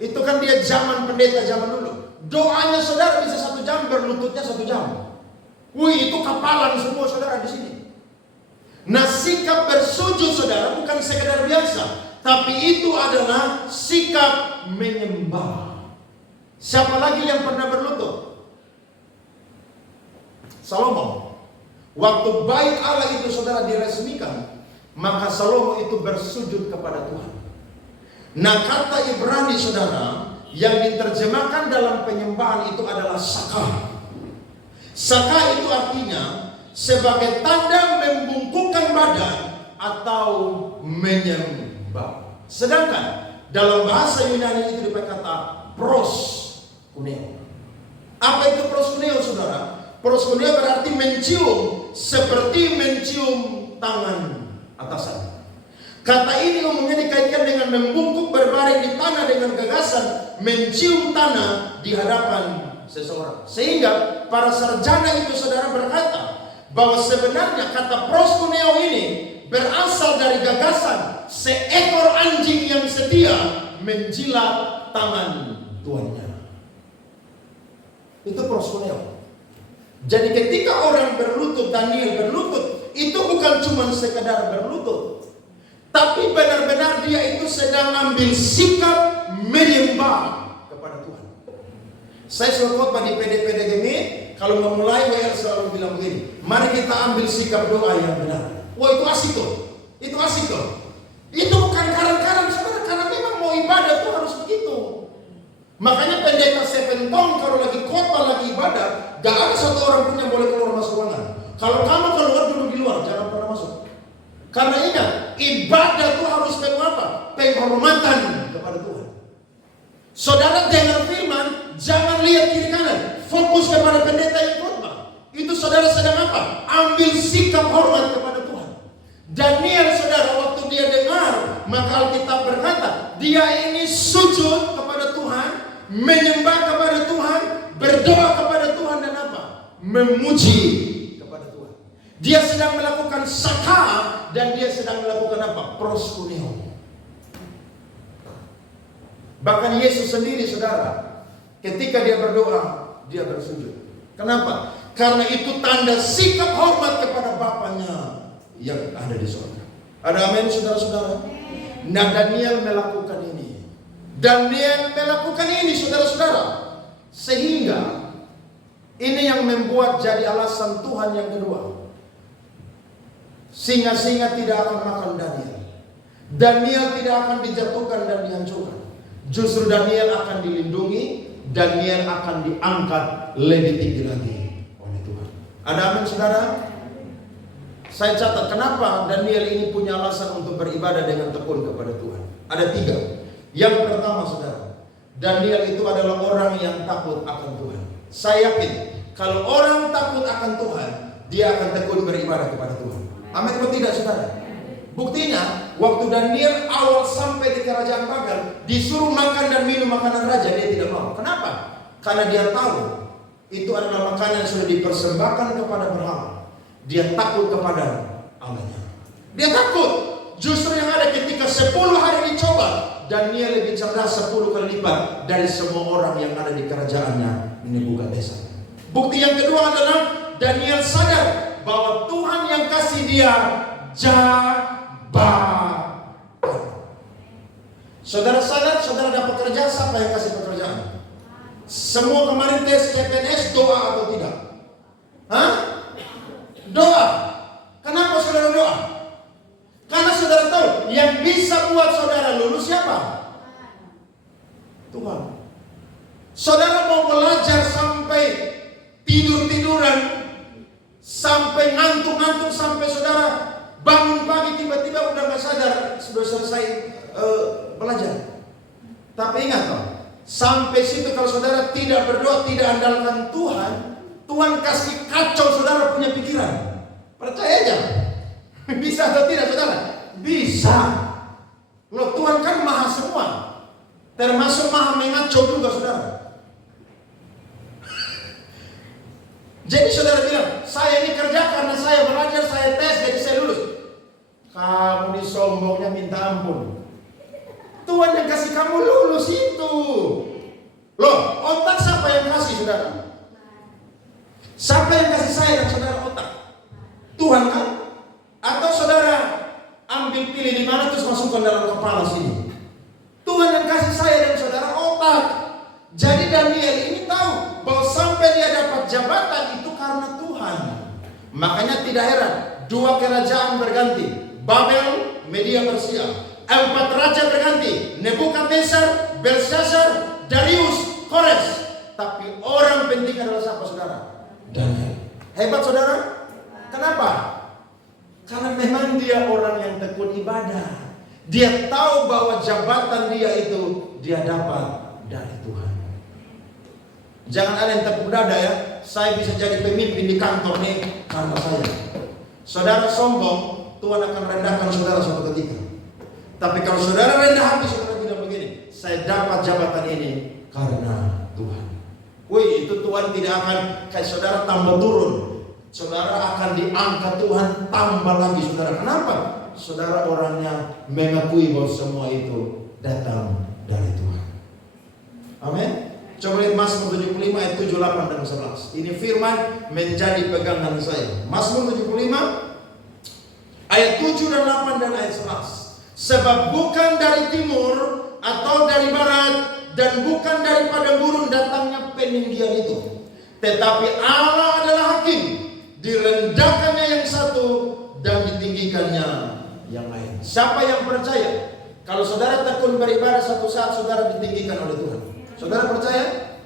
Itu kan dia zaman pendeta zaman dulu. Doanya saudara bisa 1 jam, berlututnya 1 jam. Wih, itu kapalan semua saudara di sini. Nah, sikap bersujud saudara bukan sekedar biasa, tapi itu adalah sikap menyembah. Siapa lagi yang pernah berlutut? Salomo. Waktu bait Allah itu saudara diresmikan, maka Salomo itu bersujud kepada Tuhan. Nah, kata Ibrani saudara yang diterjemahkan dalam penyembahan itu adalah sakah. Saka itu artinya sebagai tanda membungkukkan badan atau menyembah. Sedangkan dalam bahasa Yunani itu berkata proskuneo. Apa itu proskuneo saudara? Proskuneo berarti mencium, seperti mencium tangan atasan. Kata ini umumnya dikaitkan dengan membungkuk berbaring di tanah dengan gagasan mencium tanah di hadapan seseorang. Sehingga para sarjana itu saudara berkata bahwa sebenarnya kata proskuneo ini berasal dari gagasan seekor anjing yang setia menjilat tangan tuannya. Itu proskuneo. Jadi ketika orang berlutut, Daniel berlutut, itu bukan cuma sekedar berlutut, tapi benar-benar dia itu sedang ambil sikap menyembah kepada Tuhan. Saya selalu khotbah di PD gini, kalau memulai WR selalu bilang begini, mari kita ambil sikap doa yang benar. Wah, itu asik tuh. Itu asik tuh. Itu bukan karang-karang sebenarnya, karena memang mau ibadah tuh harus begitu. Makanya pendeta Sepentong kalau lagi khotbah, lagi ibadah, gak ada satu orang pun yang boleh keluar masuk ruangan. Kalau kamu keluar dulu di luar, jangan pernah masuk. Karena ingat, ibadah itu harus penuh apa? Penghormatan kepada Tuhan. Saudara dengar firman, jangan lihat kiri kanan, fokus kepada pendeta yang khotbah. Itu saudara sedang apa? Ambil sikap hormat kepada Tuhan. Daniel saudara waktu dia dengar, maka Alkitab berkata, dia ini sujud kepada Tuhan, menyembah kepada Tuhan, berdoa kepada Tuhan dan apa? Memuji kepada Tuhan. Dia sedang melakukan saka dan dia sedang melakukan apa? Proskuneo. Bahkan Yesus sendiri saudara, ketika dia berdoa, dia bersujud. Kenapa? Karena itu tanda sikap hormat kepada Bapaknya yang ada di surga. Ada amin saudara-saudara? Nah, Daniel melakukan ini. Daniel melakukan ini saudara-saudara. Sehingga ini yang membuat jadi alasan Tuhan yang kedua. Singa-singa tidak akan makan Daniel. Daniel tidak akan dijatuhkan dan dihancurkan. Justru Daniel akan dilindungi, Daniel akan diangkat lebih tinggi lagi oleh Tuhan. Ada amin saudara? Saya catat kenapa Daniel ini punya alasan untuk beribadah dengan tekun kepada Tuhan. Ada 3. Yang pertama, saudara, Daniel itu adalah orang yang takut akan Tuhan. Saya yakin kalau orang takut akan Tuhan, dia akan tekun beribadah kepada Tuhan. Amin atau tidak, saudara? Buktinya, waktu Daniel awal sampai di kerajaan Babel, disuruh makan dan minum makanan raja, dia tidak mau. Kenapa? Karena dia tahu itu adalah makanan yang sudah dipersembahkan kepada berhala. Dia takut kepada Allahnya. Dia takut. Justru yang ada ketika 10 hari dicoba, Daniel lebih cerdas 10 kali lipat dari semua orang yang ada di kerajaannya Nebukadnezar. Bukti yang kedua adalah Daniel sadar bahwa Tuhan yang kasih dia jabatan. Saudara sadar, saudara dapat kerja, siapa yang kasih pekerjaan? Semua kemarin tes CPNS doa atau tidak? Hah? Doa. Kenapa saudara doa? Karena saudara tahu yang bisa buat saudara lulus siapa? Tuhan. Saudara mau belajar sampai tidur-tiduran, sampai ngantuk-ngantuk, sampai saudara bangun pagi tiba-tiba udah gak sadar sudah selesai belajar. Tapi ingat toh, sampai situ kalau saudara tidak berdoa, tidak andalkan Tuhan, Tuhan kasih kacau saudara punya pikiran. Percaya aja. Bisa atau tidak, saudara? Bisa. Loh, Tuhan kan maha semua, termasuk maha mengacau juga, saudara. Jadi saudara bilang, saya ini kerja karena saya belajar, saya tes, jadi saya lulus. Kamu disombongnya minta ampun. Tuhan yang kasih kamu lulus itu. Loh, otak siapa yang kasih, saudara? Siapa yang kasih saya dan saudara otak? Tuhan kan? Atau saudara ambil pilih di mana terus masukkan dalam kepala sini? Tuhan yang kasih saya dan saudara otak. Jadi Daniel ini tahu bahwa sampai dia dapat jabatan itu karena Tuhan. Makanya tidak heran 2 kerajaan berganti, Babel, Media Persia. 4 raja berganti, Nebukadnezar, Belshazzar, Darius, Kores. Tapi orang penting adalah siapa, saudara? Daniel. Hebat, saudara? Kenapa? Karena memang dia orang yang tekun ibadah. Dia tahu bahwa jabatan dia itu dia dapat dari Tuhan. Jangan ada yang tepuk dada ya. Saya bisa jadi pemimpin di kantor nih karena saya. Saudara sombong, Tuhan akan rendahkan saudara suatu ketika. Tapi kalau saudara rendah hati, saudara bilang begini, saya dapat jabatan ini karena Tuhan. Wih, itu Tuhan tidak akan kayak saudara tambah turun. Saudara akan diangkat Tuhan tambah lagi, saudara. Kenapa? Saudara orangnya mengakui bahwa semua itu datang dari Tuhan. Amin. Coba lihat Mazmur 75 ayat 7, 8 dan 11. Ini firman menjadi pegangan saya. Mazmur 75 ayat 7 dan 8 dan ayat 11. Sebab bukan dari timur atau dari barat dan bukan dari padang gurun datangnya peninggian itu, tetapi Allah adalah hakim. Direndahkannya yang satu dan ditinggikannya yang lain. Siapa yang percaya? Kalau saudara tekun beribadah, satu saat saudara ditinggikan oleh Tuhan. Saudara percaya?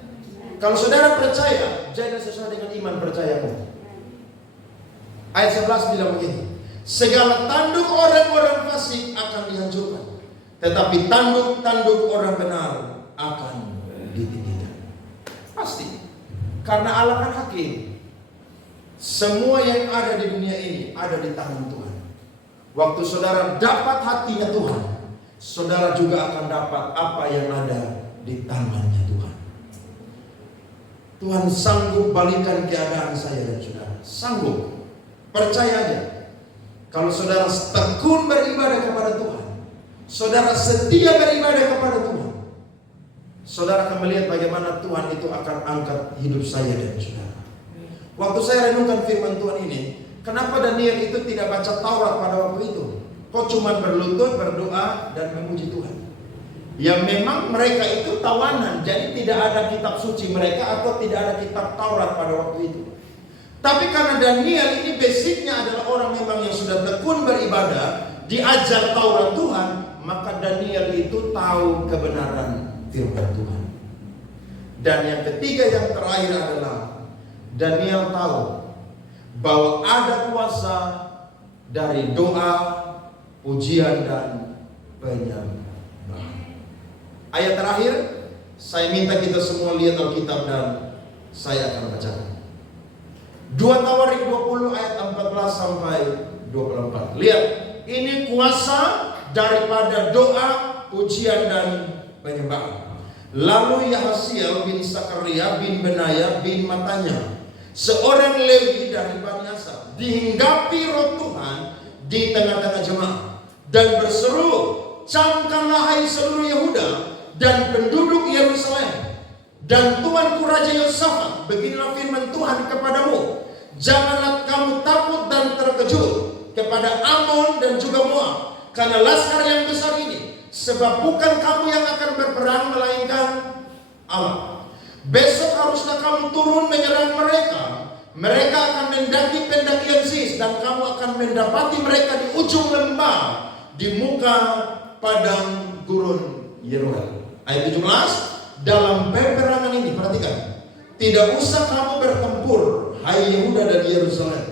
Kalau saudara percaya, jaga sesuai dengan iman percayamu. Ayat 11 bilang begini, segala tanduk orang-orang fasik akan dihancurkan, tetapi tanduk-tanduk orang benar akan ditinggikan. Pasti. Karena Allah kan hakim. Semua yang ada di dunia ini ada di tangan Tuhan. Waktu saudara dapat hatinya Tuhan, saudara juga akan dapat apa yang ada di tangannya Tuhan. Tuhan sanggup balikan keadaan saya dan saudara. Sanggup. Percaya aja. Kalau saudara tekun beribadah kepada Tuhan, saudara setia beribadah kepada Tuhan, saudara akan melihat bagaimana Tuhan itu akan angkat hidup saya dan saudara. Waktu saya renungkan firman Tuhan ini, kenapa Daniel itu tidak baca Taurat pada waktu itu? Kok cuma berlutut, berdoa, dan memuji Tuhan? Ya memang mereka itu tawanan, jadi tidak ada kitab suci mereka atau tidak ada kitab Taurat pada waktu itu. Tapi karena Daniel ini basicnya adalah orang memang yang sudah tekun beribadah, diajar Taurat Tuhan, maka Daniel itu tahu kebenaran firman Tuhan. Dan yang ketiga, yang terakhir adalah Daniel tahu bahwa ada kuasa dari doa, pujian, dan penyembahan. Ayat terakhir, saya minta kita semua lihat Alkitab dan saya akan baca. 2 Tawarik 20 ayat 14 sampai 24. Lihat, ini kuasa daripada doa, pujian, dan penyembahan. Lalu Yahasiel bin Sakaria bin Benaya bin Matanya, seorang Lewi dari Bani Asaf, dihinggapi roh Tuhan di tengah-tengah jemaah dan berseru, camkanlah hai seluruh Yehuda dan penduduk Yerusalem dan tuanku Raja Yosafat, beginilah firman Tuhan kepadamu, janganlah kamu takut dan terkejut kepada Amon dan juga Moab, karena laskar yang besar ini, sebab bukan kamu yang akan berperang, melainkan Allah. Besok haruslah kamu turun menyerang mereka. Mereka akan mendaki pendakian Sis, dan kamu akan mendapati mereka di ujung lembah, di muka padang gurun Yeruel. Ayat 17, dalam peperangan ini, perhatikan, tidak usah kamu bertempur, hai Yehuda dan Yerusalem.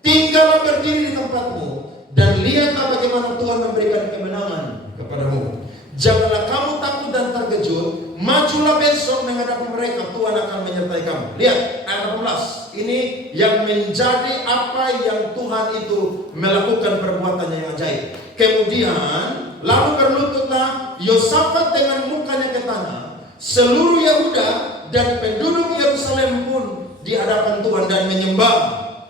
Tinggallah berdiri di tempatmu dan lihatlah bagaimana Tuhan memberikan kemenangan kepadamu. Janganlah kamu takut dan terkejut. Majulah besok menghadapi mereka, Tuhan akan menyertai kamu. Lihat ayat 18. Ini yang menjadi apa yang Tuhan itu melakukan perbuatannya yang ajaib. Kemudian lalu berlututlah Yosafat dengan mukanya ke tanah, seluruh Yehuda dan penduduk Yerusalem pun di hadapan Tuhan dan menyembah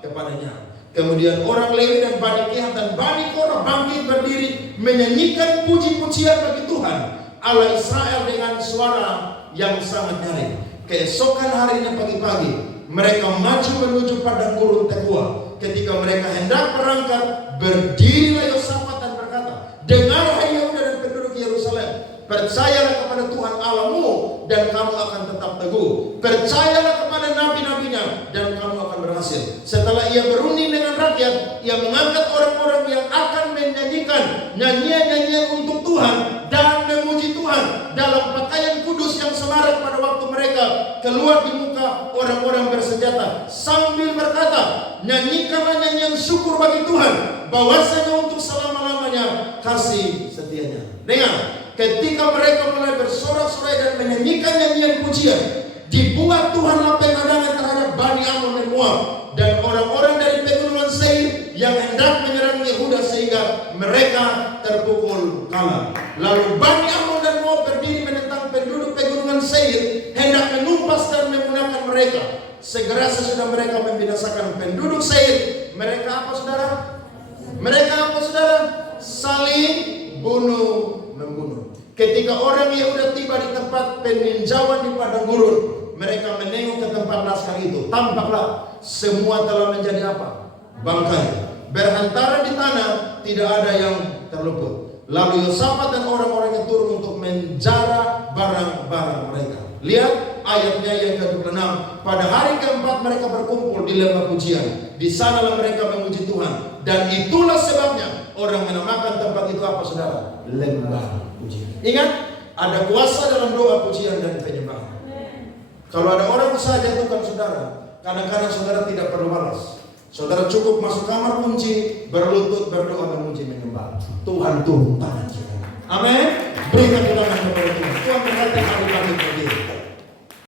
kepadanya. Kemudian orang Lewi dan Bani Kehat dan Bani Korah bangkit berdiri menyanyikan puji-pujian bagi Tuhan Allah Israel dengan suara yang sangat nyaring. Keesokan harinya pagi-pagi mereka maju menuju padang gurun Tekoa. Ketika mereka hendak berangkat, berdirilah Yosafat dan berkata, dengar hai Yehuda dan penduduk Yerusalem, percayalah kepada Tuhan Allahmu dan kamu akan tetap teguh. Percayalah kepada nabi-nabinya dan kamu akan berhasil. Setelah ia berunding dengan rakyat, ia mengangkat orang-orang yang akan menyanyikan nyanyian-nyanyian untuk Tuhan dan memuji Tuhan dalam pakaian kudus yang semarak pada waktu mereka keluar di muka orang-orang bersenjata, sambil berkata, nyanyikanlah nyanyian syukur bagi Tuhan, bahwasanya untuk selama-lamanya kasih setianya. Dengar, ketika mereka mulai bersorak-sorai dan menyanyikan nyanyian pujian, dibuat Tuhanlah penghadangan terhadap Bani Amon dan Moab dan orang-orang dari pegunungan Seir yang hendak menyerang Yehuda, sehingga mereka terpukul kalah. Lalu Bani Amon dan Moab berdiri menentang penduduk pegunungan Seir, hendak menumpas dan menggunakan mereka. Segera sesudah mereka membinasakan penduduk Seir, mereka apa saudara? Mereka apa saudara? Saling bunuh membunuh. Ketika orang Yehuda tiba di tempat peninjauan di padang gurun, mereka menengok ke tempat laskar itu. Tampaklah semua telah menjadi apa? Bangkai. Berhantaran di tanah, tidak ada yang terluput. Lalu Yosafat dan orang-orangnya turun untuk menjara barang-barang mereka. Lihat ayatnya yang ke-26. Pada hari keempat mereka berkumpul di lembah pujian. Di sanalah mereka memuji Tuhan. Dan itulah sebabnya orang menamakan tempat itu apa saudara? Lembah pujian. Ingat, ada kuasa dalam doa, pujian, dan penyembahan. Kalau ada orang usaha jatuhkan saudara, kadang-kadang saudara tidak perlu balas. Saudara cukup masuk kamar kunci, berlutut, berdoa, memuji, menyembah. Tuhan turun tangan kita. Amin. Berikan kemenangan kepada Tuhan. Tuhan berkati hari